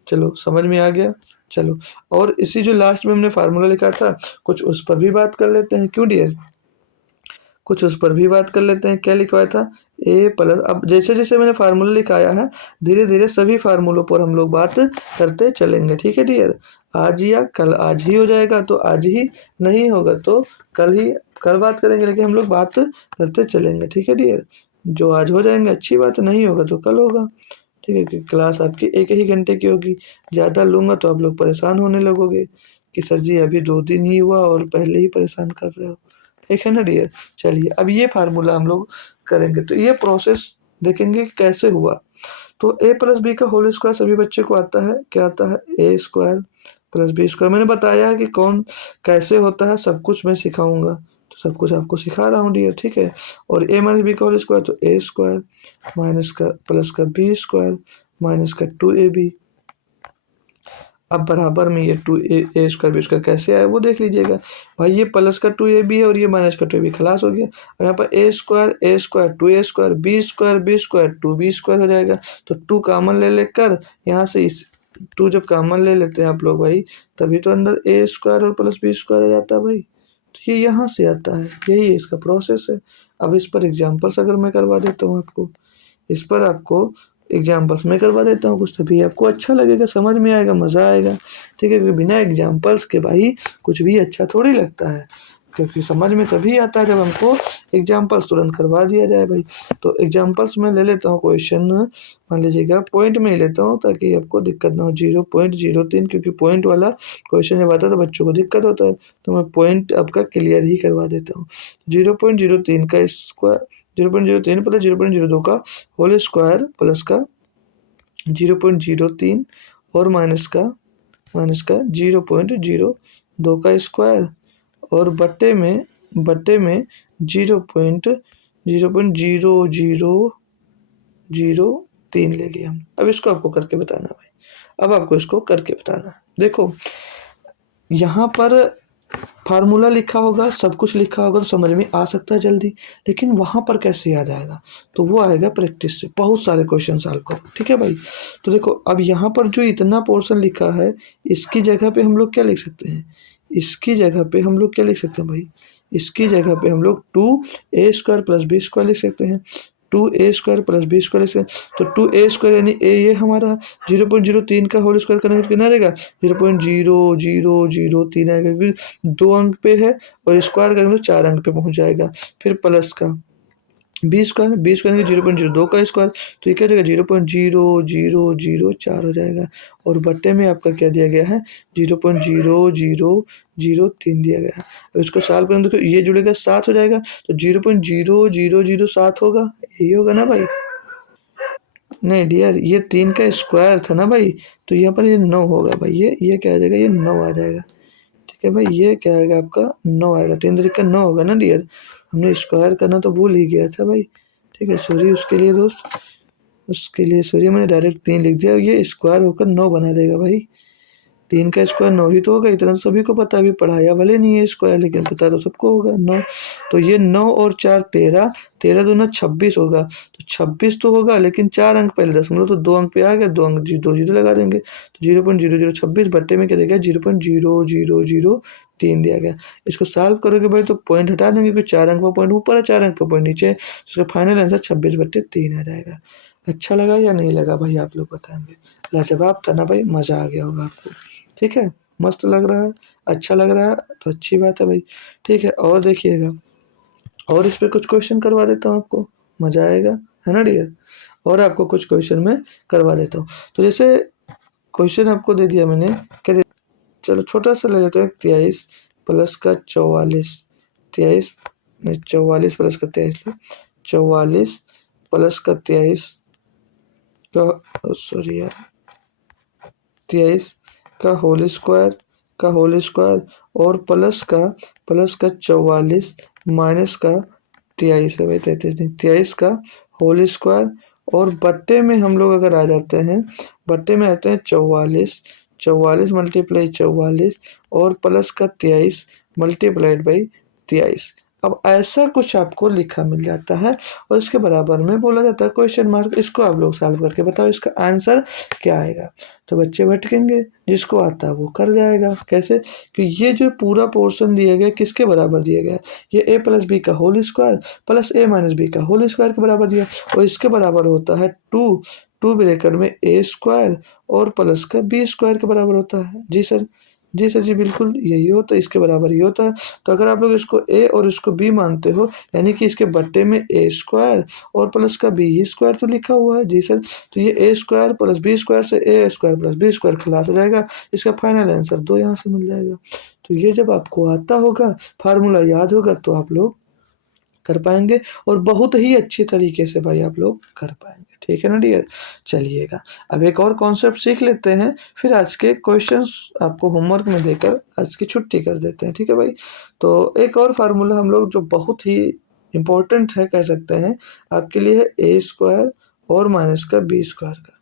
चलो समझ में आ गया। चलो, और इसी जो लास्ट में हमने फार्मूला लिखा था, कुछ उस पर भी बात कर लेते हैं, क्यों डियर? कुछ उस पर भी बात कर लेते हैं। क्या लिखवाया था? ए प्लस, अब जैसे जैसे मैंने फार्मूला लिखाया है धीरे धीरे सभी फार्मूलों पर हम लोग बात करते चलेंगे। ठीक है डियर? आज या कल, आज ही हो जाएगा तो आज ही, नहीं होगा तो कल ही, कल बात करेंगे, लेकिन हम लोग बात करते चलेंगे। ठीक है डियर? जो आज हो जाएंगे अच्छी बात, नहीं होगा तो कल होगा। ठीक है, कि क्लास आपकी 1 ही घंटे की होगी, ज़्यादा लूँगा तो आप लोग परेशान होने लगोगे कि सर जी अभी 2 दिन ही हुआ और पहले ही परेशान कर रहे हो। ठीक है ना डियर? चलिए अब ये फार्मूला हम लोग करेंगे, तो ये प्रोसेस देखेंगे कि कैसे हुआ। तो ए प्लस बी का होल स्क्वायर सभी बच्चे को आता है, क्या आता है? A square plus B square. मैंने बताया है कि कौन कैसे होता है, सब कुछ मैं सिखाऊंगा, तो सब कुछ आपको सिखा रहा हूँ डियर, ठीक है। और ए माइनस बी का होल स्क्वायर तो ए स्क्वायर माइनस का प्लस का बी स्क्वायर माइनस का 2ab। अब बराबर में ये two A square B square कैसे आया वो देख लीजिएगा। भाई ये प्लस का 2ab है और ये माइनस का 2ab, खलास हो गया। और यहाँ पर A square 2a square B square 2b square हो जाएगा। तो 2 कॉमन ले लेकर यहाँ से इस 2 जब कॉमन ले लेते हैं आप लोग भाई, तभी तो अंदर ए स्क्वायर और प्लस बी स्क्वायर आ जाता है भाई। तो ये यहाँ से आता है, यही इसका प्रोसेस है। अब इस पर एग्जाम्पल्स अगर मैं करवा देता हूँ आपको, इस पर आपको एग्जाम्पल्स मैं करवा देता हूँ कुछ, तभी आपको अच्छा लगेगा, समझ में आएगा, मज़ा आएगा, ठीक है। क्योंकि बिना एग्जाम्पल्स के भाई कुछ भी अच्छा थोड़ी लगता है, क्योंकि समझ में तभी आता है जब हमको एग्जाम्पल्स तुरंत करवा दिया जाए भाई। तो एग्जाम्पल्स मैं ले लेता हूँ क्वेश्चन, मान लीजिएगा पॉइंट में ही लेता हूँ ताकि आपको दिक्कत ना हो। 0.03, क्योंकि पॉइंट वाला क्वेश्चन जब आता है तो बच्चों को दिक्कत होता है, तो मैं पॉइंट आपका क्लियर ही करवा देता हूँ। 0.03 का स्क्वायर, 0.03 प्लस 0.02 का होल स्क्वायर प्लस का 0.03 और माइनस का 0.02 का स्क्वायर और बट्टे में 0.0003 ले लिया हम। अब इसको आपको करके बताना भाई, अब आपको इसको करके बताना है। देखो यहाँ पर फार्मूला लिखा होगा, सब कुछ लिखा होगा तो समझ में आ सकता है जल्दी, लेकिन वहाँ पर कैसे याद आएगा, तो वो आएगा प्रैक्टिस से, बहुत सारे क्वेश्चन सॉल्व करो, ठीक है भाई। तो देखो अब यहाँ पर जो इतना पोर्शन लिखा है, इसकी जगह पे हम लोग क्या लिख सकते हैं, इसकी जगह पे हम लोग क्या लिख सकते हैं भाई, इसकी जगह पे हम लोग 2a² प्लस बी स्क्वायर लिख सकते हैं। 2a² प्लस बी स्क्वायर लिख सकते हैं। तो 2a² यानी ए ये हमारा 0.03 का होल स्क्वायर करने कितना रहेगा, 0.0003 आएगा, क्योंकि 2 अंक पे है और स्क्वायर करेंगे तो 4 अंक पे पहुंच जाएगा। फिर प्लस का बी स्क्वायर 0.02 का स्क्वायर, तो ये क्या हो जाएगा 0.0004 हो जाएगा। और बट्टे में आपका क्या दिया गया है, 0.0003 दिया गया है। अब इसको सॉल्व करेंगे तो ये जुड़ेगा 7 हो जाएगा, तो 0.0007 होगा, यही होगा ना भाई। नहीं डियर, ये 3 का स्क्वायर था ना भाई, तो यहाँ पर ये 9 होगा भाई, ये क्या आ जाएगा, ये 9 आ जाएगा, ठीक है भाई। ये क्या आएगा आपका 9 आएगा, 3 तरीका 9 होगा ना डियर, हमने स्क्वायर करना तो भूल ही गया था भाई, ठीक है। सॉरी उसके लिए दोस्त, उसके लिए सॉरी, मैंने डायरेक्ट 3 लिख दिया, ये स्क्वायर होकर 9 बना देगा भाई। 3 का स्क्वायर 9 ही तो होगा, इतना तो सभी को पता, अभी पढ़ाया भले नहीं है स्क्वायर, लेकिन पता तो सबको होगा 9। तो ये 9 और 4 13, 13 दूना 26 होगा, तो 26 तो होगा, लेकिन 4 अंक पहले दशमलव, तो 2 अंक पे आ गया, 2 अंक 2 जीरो लगा देंगे, तो 0.0026 बट्टे में क्या देगा 0.0003 दिया गया। इसको सॉल्व करोगे भाई तो पॉइंट हटा देंगे, क्योंकि 4 अंक पर पॉइंट ऊपर है, 4 अंक पर पॉइंट नीचे है, इसका फाइनल आंसर 26/3 आ जाएगा। अच्छा लगा या नहीं लगा भाई, आप लोग बताएंगे। लाजवाब था ना भाई, मज़ा आ गया होगा आपको, ठीक है, मस्त लग रहा है, अच्छा लग रहा है तो अच्छी बात है भाई, ठीक है। और देखिएगा, और इस पे कुछ क्वेश्चन करवा देता हूँ आपको, मज़ा आएगा, है ना डियर। और आपको कुछ क्वेश्चन में करवा देता हूँ। तो जैसे क्वेश्चन आपको दे दिया मैंने, क्या दे, चलो छोटा सा ले लेते हैं, 23 प्लस का 44, 23 नहीं 44 प्लस का 23, 44 प्लस का 23 का, सॉरी यार, 23 का होल स्क्वायर और प्लस का 44 माइनस का 23 है भाई, 33 नहीं, 23 का होल स्क्वायर और बट्टे में हम लोग अगर आ जाते हैं, बट्टे में आते हैं 44, 44 मल्टीप्लाई 44 और प्लस का 23 मल्टीप्लाइड बाई 23। अब ऐसा कुछ आपको लिखा मिल जाता है और इसके बराबर में बोला जाता है क्वेश्चन मार्क। इसको आप लोग सॉल्व करके बताओ इसका आंसर क्या आएगा। तो बच्चे भटकेंगे, जिसको आता है वो कर जाएगा। कैसे, कि ये जो पूरा पोर्शन दिया गया किसके बराबर दिया गया, ये ए प्लस बी का होल स्क्वायर प्लस ए माइनस बी का होल स्क्वायर के बराबर दिया, और इसके बराबर होता है 2 ब्रैकेट में ए स्क्वायर और प्लस का बी स्क्वायर के बराबर होता है। जी सर, जी सर, जी बिल्कुल यही होता है, इसके बराबर ही होता है। तो अगर आप लोग इसको ए और इसको बी मानते हो, यानी कि इसके बट्टे में ए स्क्वायर और प्लस का बी ही स्क्वायर तो लिखा हुआ है। जी सर, तो ये ए स्क्वायर प्लस बी स्क्वायर से ए स्क्वायर प्लस बी स्क्वायर खलास हो जाएगा, इसका फाइनल आंसर 2 यहाँ से मिल जाएगा। तो ये जब आपको आता होगा, फार्मूला याद होगा, तो आप लोग कर पाएंगे और बहुत ही अच्छे तरीके से भाई आप लोग कर पाएंगे। ठीक है ना डियर, चलिएगा अब एक और कॉन्सेप्ट सीख लेते हैं, फिर आज के क्वेश्चंस आपको होमवर्क में देकर आज की छुट्टी कर देते हैं। ठीक है भाई, तो एक और फार्मूला हम लोग जो बहुत ही इम्पोर्टेंट है कह सकते हैं आपके लिए है ए स्क्वायर और माइनस का बी स्क्वायर का,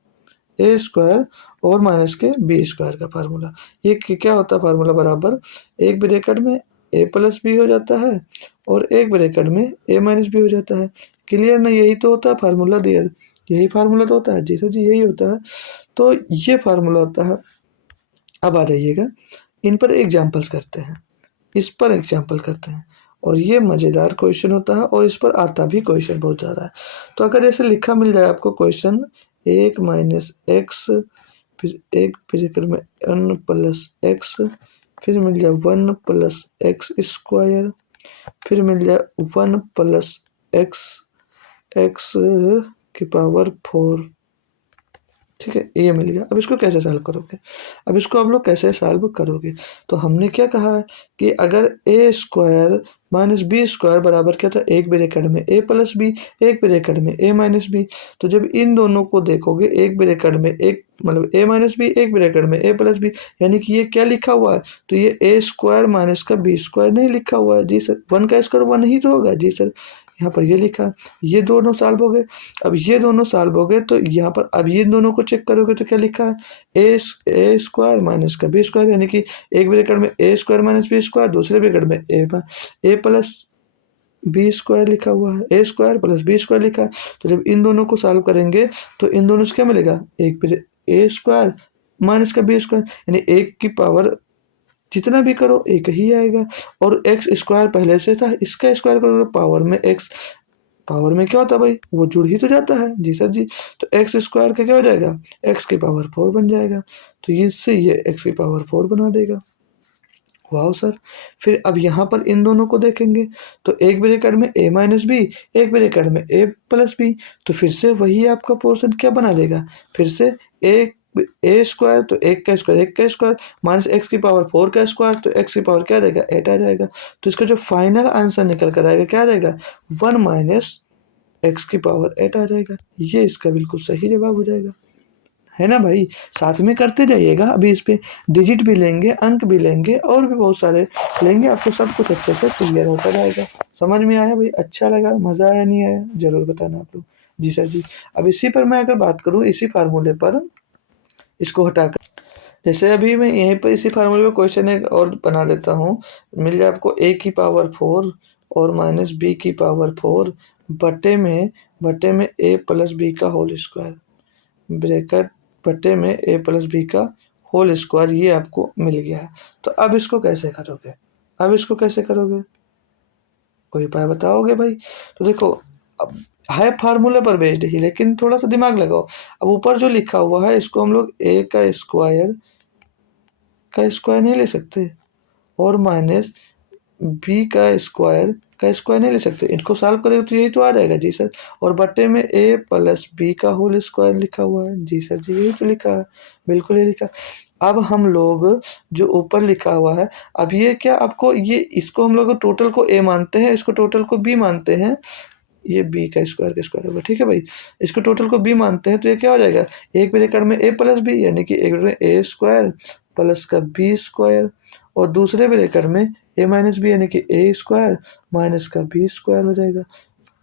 ए स्क्वायर और माइनस के बी स्क्वायर का फार्मूला। ये क्या होता है फार्मूला, बराबर एक ब्रैकेट में ए प्लस बी हो जाता है और एक ब्रैकेट में ए माइनस बी हो जाता है। क्लियर ना, यही तो होता है फार्मूला डियर, यही फार्मूला तो होता है जी सर जी, यही होता है। तो ये फार्मूला होता है। अब आ जाइएगा इन पर एग्जाम्पल्स करते हैं, इस पर एग्जाम्पल करते हैं, और ये मज़ेदार क्वेश्चन होता है और इस पर आता भी क्वेश्चन बहुत ज़्यादा है। तो अगर ऐसे लिखा मिल जाए आपको क्वेश्चन, एक माइनस एक्स फिर एक ब्रैकेट में n प्लस एक्स, फिर मिल जाए 1 प्लस एक्स स्क्वायर, फिर मिल जाए 1 प्लस एक्स एक्स की पावर 4। ठीक है, ये मिल गया। अब इसको कैसे सॉल्व करोगे, अब इसको आप लोग कैसे सॉल्व करोगे, तो हमने क्या कहा है कि अगर ए स्क्वायर माइनस बी स्क्वायर बराबर क्या था, एक ब्रैकेट में ए प्लस बी, एक ब्रैकेट में ए माइनस बी। तो जब इन दोनों को देखोगे, एक ब्रैकेट में एक मतलब ए माइनस बी, एक ब्रैकेट में ए प्लस बी, यानी कि ये क्या लिखा हुआ है, तो ये ए स्क्वायर माइनस का बी स्क्वायर नहीं लिखा हुआ है जी सर, वन का स्क्वायर वन ही तो होगा जी सर, यहाँ पर ये लिखा है। ये दोनों सॉल्व हो गए। अब ये दोनों सॉल्व हो गए तो यहाँ पर अब ये दोनों को चेक करोगे तो क्या लिखा है, ए स्क्वायर माइनस का बी स्क्वायर, यानी कि एक ब्रैकेट में A square minus B square, दूसरे ब्रैकेट में ए प्लस बी स्क्वायर लिखा हुआ है, A square plus B square लिखा है। तो जब इन दोनों को सॉल्व करेंगे तो इन दोनों से क्या मिलेगा, एक ए स्क्वायर माइनस का बी स्क्वायर, यानी एक की पावर जितना भी करो एक ही आएगा, और एक्स स्क्वायर पहले से था, इसका स्क्वायर करोगे पावर में एक्स, पावर में क्या होता है भाई, वो जुड़ ही तो जाता है जी सर जी। तो एक्स स्क्वायर का क्या हो जाएगा, एक्स की पावर 4 बन जाएगा, तो इससे ये एक्स की पावर 4 बना देगा। वाह सर। फिर अब यहाँ पर इन दोनों को देखेंगे तो एक ब्रैकेट में ए माइनस बी, एक ब्रैकेट में ए प्लस बी, तो फिर से वही आपका पोर्शन क्या बना देगा, फिर से एक ए स्क्वायर, तो एक का स्क्वायर माइनस एक्स की पावर 4 का स्क्वायर, तो एक्स की पावर क्या रहेगा 8 आ जाएगा। तो इसका जो फाइनल आंसर निकल कर आएगा क्या रहेगा, 1 माइनस एक्स की पावर 8 आ जाएगा। ये इसका बिल्कुल सही जवाब हो जाएगा, है ना भाई। साथ में करते जाइएगा, अभी इस पे डिजिट भी लेंगे, अंक भी लेंगे और भी बहुत सारे लेंगे, आपको सब कुछ अच्छे से क्लियर होता जाएगा। समझ में आया भाई, अच्छा लगा, मज़ा आया नहीं आया जरूर बताना आप लोग। जी सर जी। अब इसी पर मैं अगर बात करूँ, इसी फार्मूले पर इसको हटाकर, जैसे अभी मैं यहीं पर इसी फार्मूले में क्वेश्चन एक और बना देता हूँ, मिल जाए आपको ए की पावर 4 और माइनस बी की पावर 4 बटे में ए प्लस बी का होल स्क्वायर, ब्रैकेट बटे में ए प्लस बी का होल स्क्वायर, ये आपको मिल गया है। तो अब इसको कैसे करोगे, अब इसको कैसे करोगे, कोई उपाय बताओगे भाई। तो देखो, अब है फार्मूला पर बेस्ड ही, लेकिन थोड़ा सा दिमाग लगाओ। अब ऊपर जो लिखा हुआ है इसको हम लोग ए का स्क्वायर नहीं ले सकते और माइनस बी का स्क्वायर नहीं ले सकते, इनको सॉल्व करेंगे तो यही तो आ जाएगा जी सर। और बट्टे में ए प्लस बी का होल स्क्वायर लिखा हुआ है जी सर जी, यही तो लिखा है, बिल्कुल ये लिखा। अब हम लोग जो ऊपर लिखा हुआ है, अब ये क्या आपको, ये इसको हम लोग टोटल को ए मानते हैं, इसको टोटल को बी मानते हैं, ये बी का स्क्वायर होगा। ठीक है भाई, इसको टोटल को बी मानते हैं तो ये क्या हो जाएगा, एक ब्रैकेट में ए प्लस बी, यानी कि एक में ए स्क्वायर प्लस का बी स्क्वायर, और दूसरे ब्रैकेट में ए माइनस बी, यानी कि ए स्क्वायर माइनस का बी स्क्वायर हो जाएगा,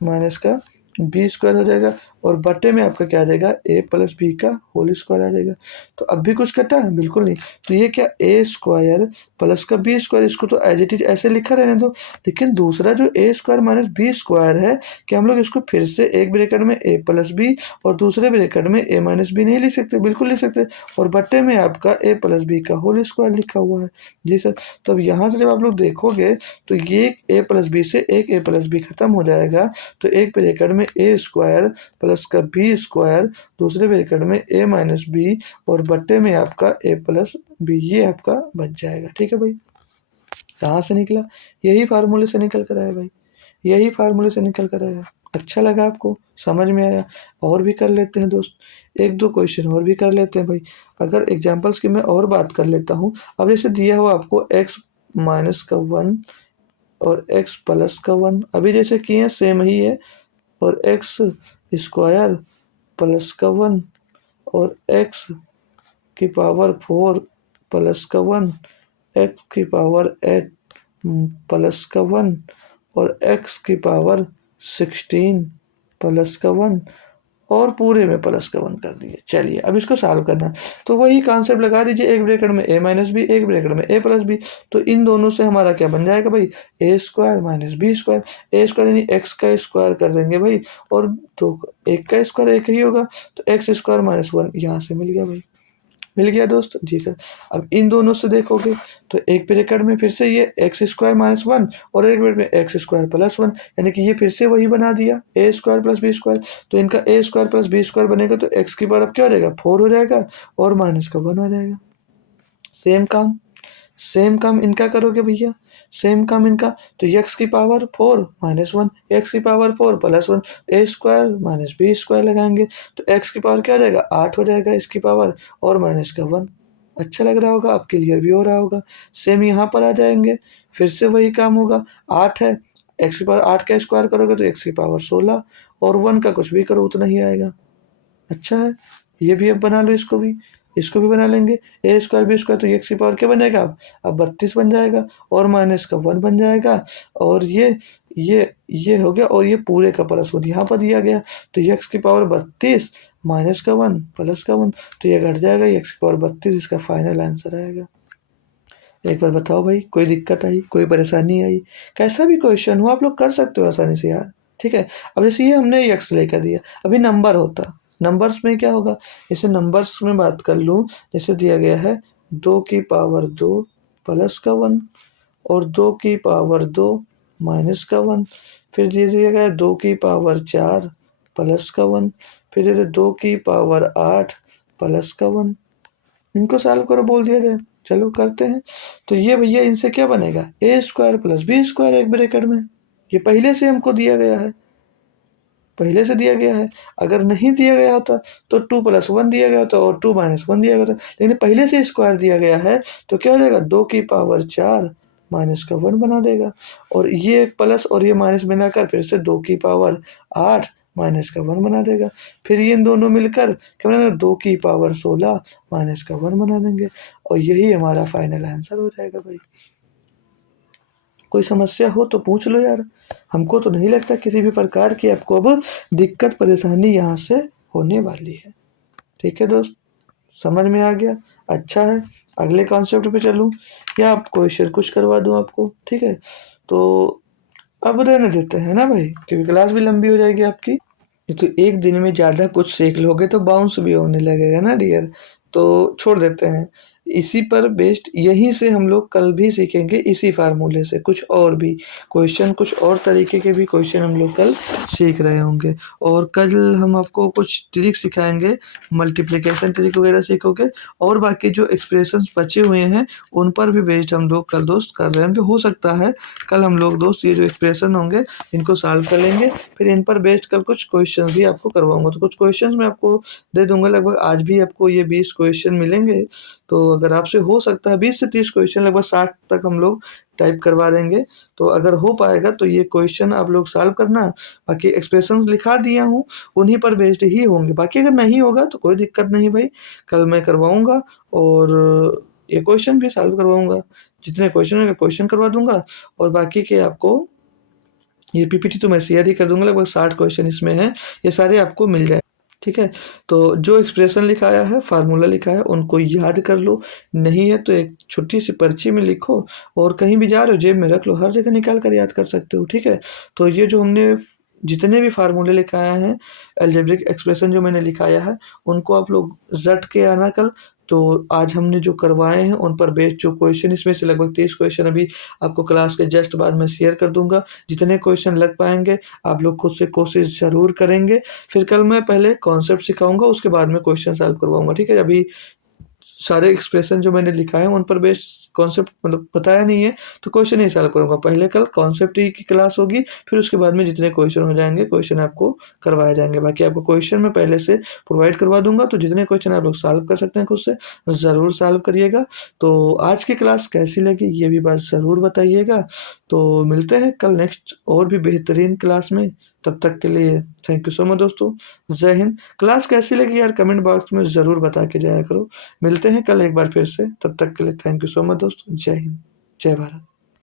माइनस का बी स्क्वायर हो जाएगा, और बटे में आपका क्या आ जाएगा, ए प्लस बी का होल स्क्वायर आ जाएगा। तो अब भी कुछ कटा है, बिल्कुल नहीं। तो ये क्या, ए स्क्वायर प्लस का बी स्क्वायर, इसको तो एज इट इज ऐसे लिखा रहने दो, लेकिन दूसरा जो ए स्क्वायर माइनस बी स्क्वायर है, क्या हम लोग इसको फिर से एक ब्रैकेट में ए प्लस बी और दूसरे ब्रैकेट में ए माइनस बी नहीं लिख सकते, बिल्कुल लिख सकते, और बटे में आपका ए प्लस बी का होल स्क्वायर लिखा हुआ है जी सर। तो अब यहाँ से जब आप लोग देखोगे तो ये ए प्लस बी से एक ए प्लस बी खत्म हो जाएगा, तो एक ब्रैकेट में ए स्क्वायर प्लस का बी स्क्वायर, दूसरे ब्रैकेट में ए माइनस बी और बट्टे में आपका ए प्लस बी, ये आपका बच जाएगा। ठीक है भाई, कहाँ से निकला, यही फार्मूले से निकल कर आया भाई, यही फार्मूले से निकल कर आया। अच्छा लगा आपको, समझ में आया। और भी कर लेते हैं दोस्त, एक दो क्वेश्चन और भी कर लेते हैं भाई। अगर एग्जांपल्स की मैं और बात कर लेता हूँ, अब जैसे दिया हुआ आपको एक्स माइनस का 1 और x प्लस का 1 अभी जैसे किए हैं सेम ही है, और एक्स स्क्वायर प्लस का 1 और एक्स की पावर 4 प्लस का 1, एक्स की पावर 8 प्लस का 1 और एक्स की पावर 16 प्लस का 1 और पूरे में प्लस का 1 कर दिए। चलिए अब इसको सॉल्व करना है, तो वही कॉन्सेप्ट लगा दीजिए, एक ब्रैकेट में a माइनस बी, एक ब्रैकेट में a प्लस बी। तो इन दोनों से हमारा क्या बन जाएगा भाई, ए स्क्वायर माइनस बी स्क्वायर। ए स्क्वायर यानी एक्स का स्क्वायर कर देंगे भाई, और तो एक का स्क्वायर एक ही होगा, तो एक्स स्क्वायर माइनस 1 यहाँ से मिल गया भाई। मिल गया दोस्त जी सर। अब इन दोनों से देखोगे तो एक ब्रैकेट में फिर से ये एक्स स्क्वायर माइनस 1 और एक ब्रैकेट में एक्स स्क्वायर प्लस 1, यानी कि ये फिर से वही बना दिया ए स्क्वायर प्लस बी स्क्वायर। तो इनका ए स्क्वायर प्लस बी स्क्वायर बनेगा तो एक्स की पावर अब क्या हो जाएगा, 4 हो जाएगा और माइनस का 1 आ जाएगा। सेम काम इनका करोगे भैया, सेम काम इनका, तो एक्स की पावर 4 माइनस 1, एक्स की पावर 4 प्लस 1, ए स्क्वायर माइनस बी स्क्वायर लगाएंगे तो एक्स की पावर क्या हो जाएगा, 8 हो जाएगा इसकी पावर और माइनस का 1। अच्छा लग रहा होगा, अब क्लियर भी हो रहा होगा। सेम यहाँ पर आ जाएंगे, फिर से वही काम होगा। 8 है, एक्स की पावर 8 का स्क्वायर करोगे तो एक्स की पावर 16 और 1 का कुछ भी करो उतना ही आएगा। अच्छा है, ये भी अब बना लो, इसको भी बना लेंगे। ए स्क्वायर बी स्क्वायर, तो एक्स की पावर क्या बनेगा अब 32 बन जाएगा और माइनस का 1 बन जाएगा, और ये हो गया, और ये पूरे का प्लस 1 यहाँ पर दिया गया, तो एक्स की पावर 32 माइनस का 1 प्लस का 1, तो ये घट जाएगा, एक्स की पावर 32 इसका फाइनल आंसर आएगा। एक बार बताओ भाई, कोई दिक्कत आई, कोई परेशानी आई? कैसा भी क्वेश्चन हो आप लोग कर सकते हो आसानी से यार, ठीक है। अब जैसे ये हमने एक्स लेकर दिया, अभी नंबर होता, नंबर्स में क्या होगा, जैसे नंबर्स में बात कर लूँ, जैसे दिया गया है 2 की पावर 2 प्लस का 1 और 2 की पावर 2 माइनस का 1, फिर दिया गया है 2 की पावर 4 प्लस का 1, फिर 2 की पावर 8 प्लस का 1। इनको सॉल्व करो बोल दिया जाए, चलो करते हैं। तो ये भैया इनसे क्या बनेगा, ए स्क्वायर प्लस बी स्क्वायर एक ब्रैकेट में, ये पहले से हमको दिया गया है, पहले से दिया गया है। अगर नहीं दिया गया होता तो 2 प्लस 1 दिया गया होता और 2 माइनस 1 दिया गया होता, लेकिन पहले से स्क्वायर दिया गया है तो क्या हो जाएगा, 2 की पावर 4 माइनस का 1 बना देगा, और ये प्लस और ये माइनस मिलाकर फिर से 2 की पावर 8 माइनस का 1 बना देगा, फिर ये इन दोनों मिलकर क्या बनेगा, 2 की पावर 16 माइनस का 1 बना देंगे, और यही हमारा फाइनल आंसर हो जाएगा भाई। कोई समस्या हो तो पूछ लो यार, हमको तो नहीं लगता किसी भी प्रकार की आपको अब दिक्कत परेशानी यहाँ से होने वाली है। ठीक है दोस्त, समझ में आ गया? अच्छा है, अगले कॉन्सेप्ट पे चलूँ या आप क्वेश्चन कुछ करवा दूँ आपको? ठीक है, तो अब रहने देते हैं ना भाई, क्योंकि क्लास भी लंबी हो जाएगी आपकी। ये तो एक दिन में ज़्यादा कुछ सीख लोगे तो बाउंस भी होने लगेगा ना डियर, तो छोड़ देते हैं। इसी पर बेस्ड यहीं से हम लोग कल भी सीखेंगे, इसी फार्मूले से कुछ और भी क्वेश्चन, कुछ और तरीके के भी क्वेश्चन हम लोग कल सीख रहे होंगे, और कल हम आपको कुछ ट्रिक सिखाएंगे, मल्टीप्लिकेशन ट्रिक वगैरह सीखोगे, और बाकी जो एक्सप्रेशंस बचे हुए हैं उन पर भी बेस्ड हम लोग कल दोस्त कर रहे होंगे। हो सकता है कल हम लोग दोस्त ये जो एक्सप्रेशन होंगे इनको सॉल्व कर लेंगे, फिर इन पर बेस्ड कल कुछ क्वेश्चन भी आपको करवाऊंगा। तो कुछ क्वेश्चन मैं आपको दे दूंगा, लगभग आज भी आपको ये 20 क्वेश्चन मिलेंगे, तो अगर आपसे हो सकता है 20 से 30 क्वेश्चन, लगभग 60 तक हम लोग टाइप करवा देंगे। तो अगर हो पाएगा तो ये क्वेश्चन आप लोग सॉल्व करना, बाकी एक्सप्रेशंस लिखा दिया हूँ उन्हीं पर बेस्ड ही होंगे, बाकी अगर नहीं होगा तो कोई दिक्कत नहीं भाई, कल मैं करवाऊंगा और ये क्वेश्चन भी सॉल्व करवाऊंगा, जितने क्वेश्चन होंगे क्वेश्चन करवा दूंगा, और बाकी के आपको ये पीपीटी तो मैं शेयर ही कर दूंगा, लगभग 60 क्वेश्चन इसमें हैं, ये सारे आपको मिल जाए। ठीक है, तो जो एक्सप्रेशन लिखाया है, फार्मूला लिखा है, उनको याद कर लो, नहीं है तो एक छोटी सी पर्ची में लिखो, और कहीं भी जा रहे हो जेब में रख लो, हर जगह निकाल कर याद कर सकते हो। ठीक है, तो ये जो हमने जितने भी फार्मूले लिखाए हैं, अलजेब्रिक एक्सप्रेशन जो मैंने लिखाया है, उनको आप लोग रट के आना कल। तो आज हमने जो करवाए हैं उन पर बेस्ड जो क्वेश्चन, इसमें से लगभग 30 क्वेश्चन अभी आपको क्लास के जस्ट बाद में शेयर कर दूंगा, जितने क्वेश्चन लग पाएंगे आप लोग खुद से कोशिश ज़रूर करेंगे। फिर कल मैं पहले कॉन्सेप्ट सिखाऊंगा, उसके बाद में क्वेश्चन सॉल्व करवाऊंगा। ठीक है, अभी सारे एक्सप्रेशन जो मैंने लिखा है उन पर बेस्ड कॉन्सेप्ट मतलब बताया नहीं है, तो क्वेश्चन ही सॉल्व करूँगा। पहले कल कॉन्सेप्ट ही की क्लास होगी, फिर उसके बाद में जितने क्वेश्चन हो जाएँगे, क्वेश्चन आपको करवाए जाएँगे। बाकी आपको क्वेश्चन मैं पहले से प्रोवाइड करवा दूँगा, तो जितने क्वेश्चन आप लोग सॉल्व कर सकते हैं खुद से, ज़रूर सॉल्व करिएगा। तो आज की क्लास कैसी लगी, ये भी बात ज़रूर बताइएगा। तो मिलते हैं कल नेक्स्ट और भी बेहतरीन क्लास में। तब तक के लिए थैंक यू सो मच दोस्तों। जय हिंद। क्लास कैसी लगी यार कमेंट बॉक्स में ज़रूर बता के जाया करो। मिलते हैं कल एक बार फिर से, तब तक के लिए थैंक यू सो मच दोस्तों। जय हिंद, जय भारत।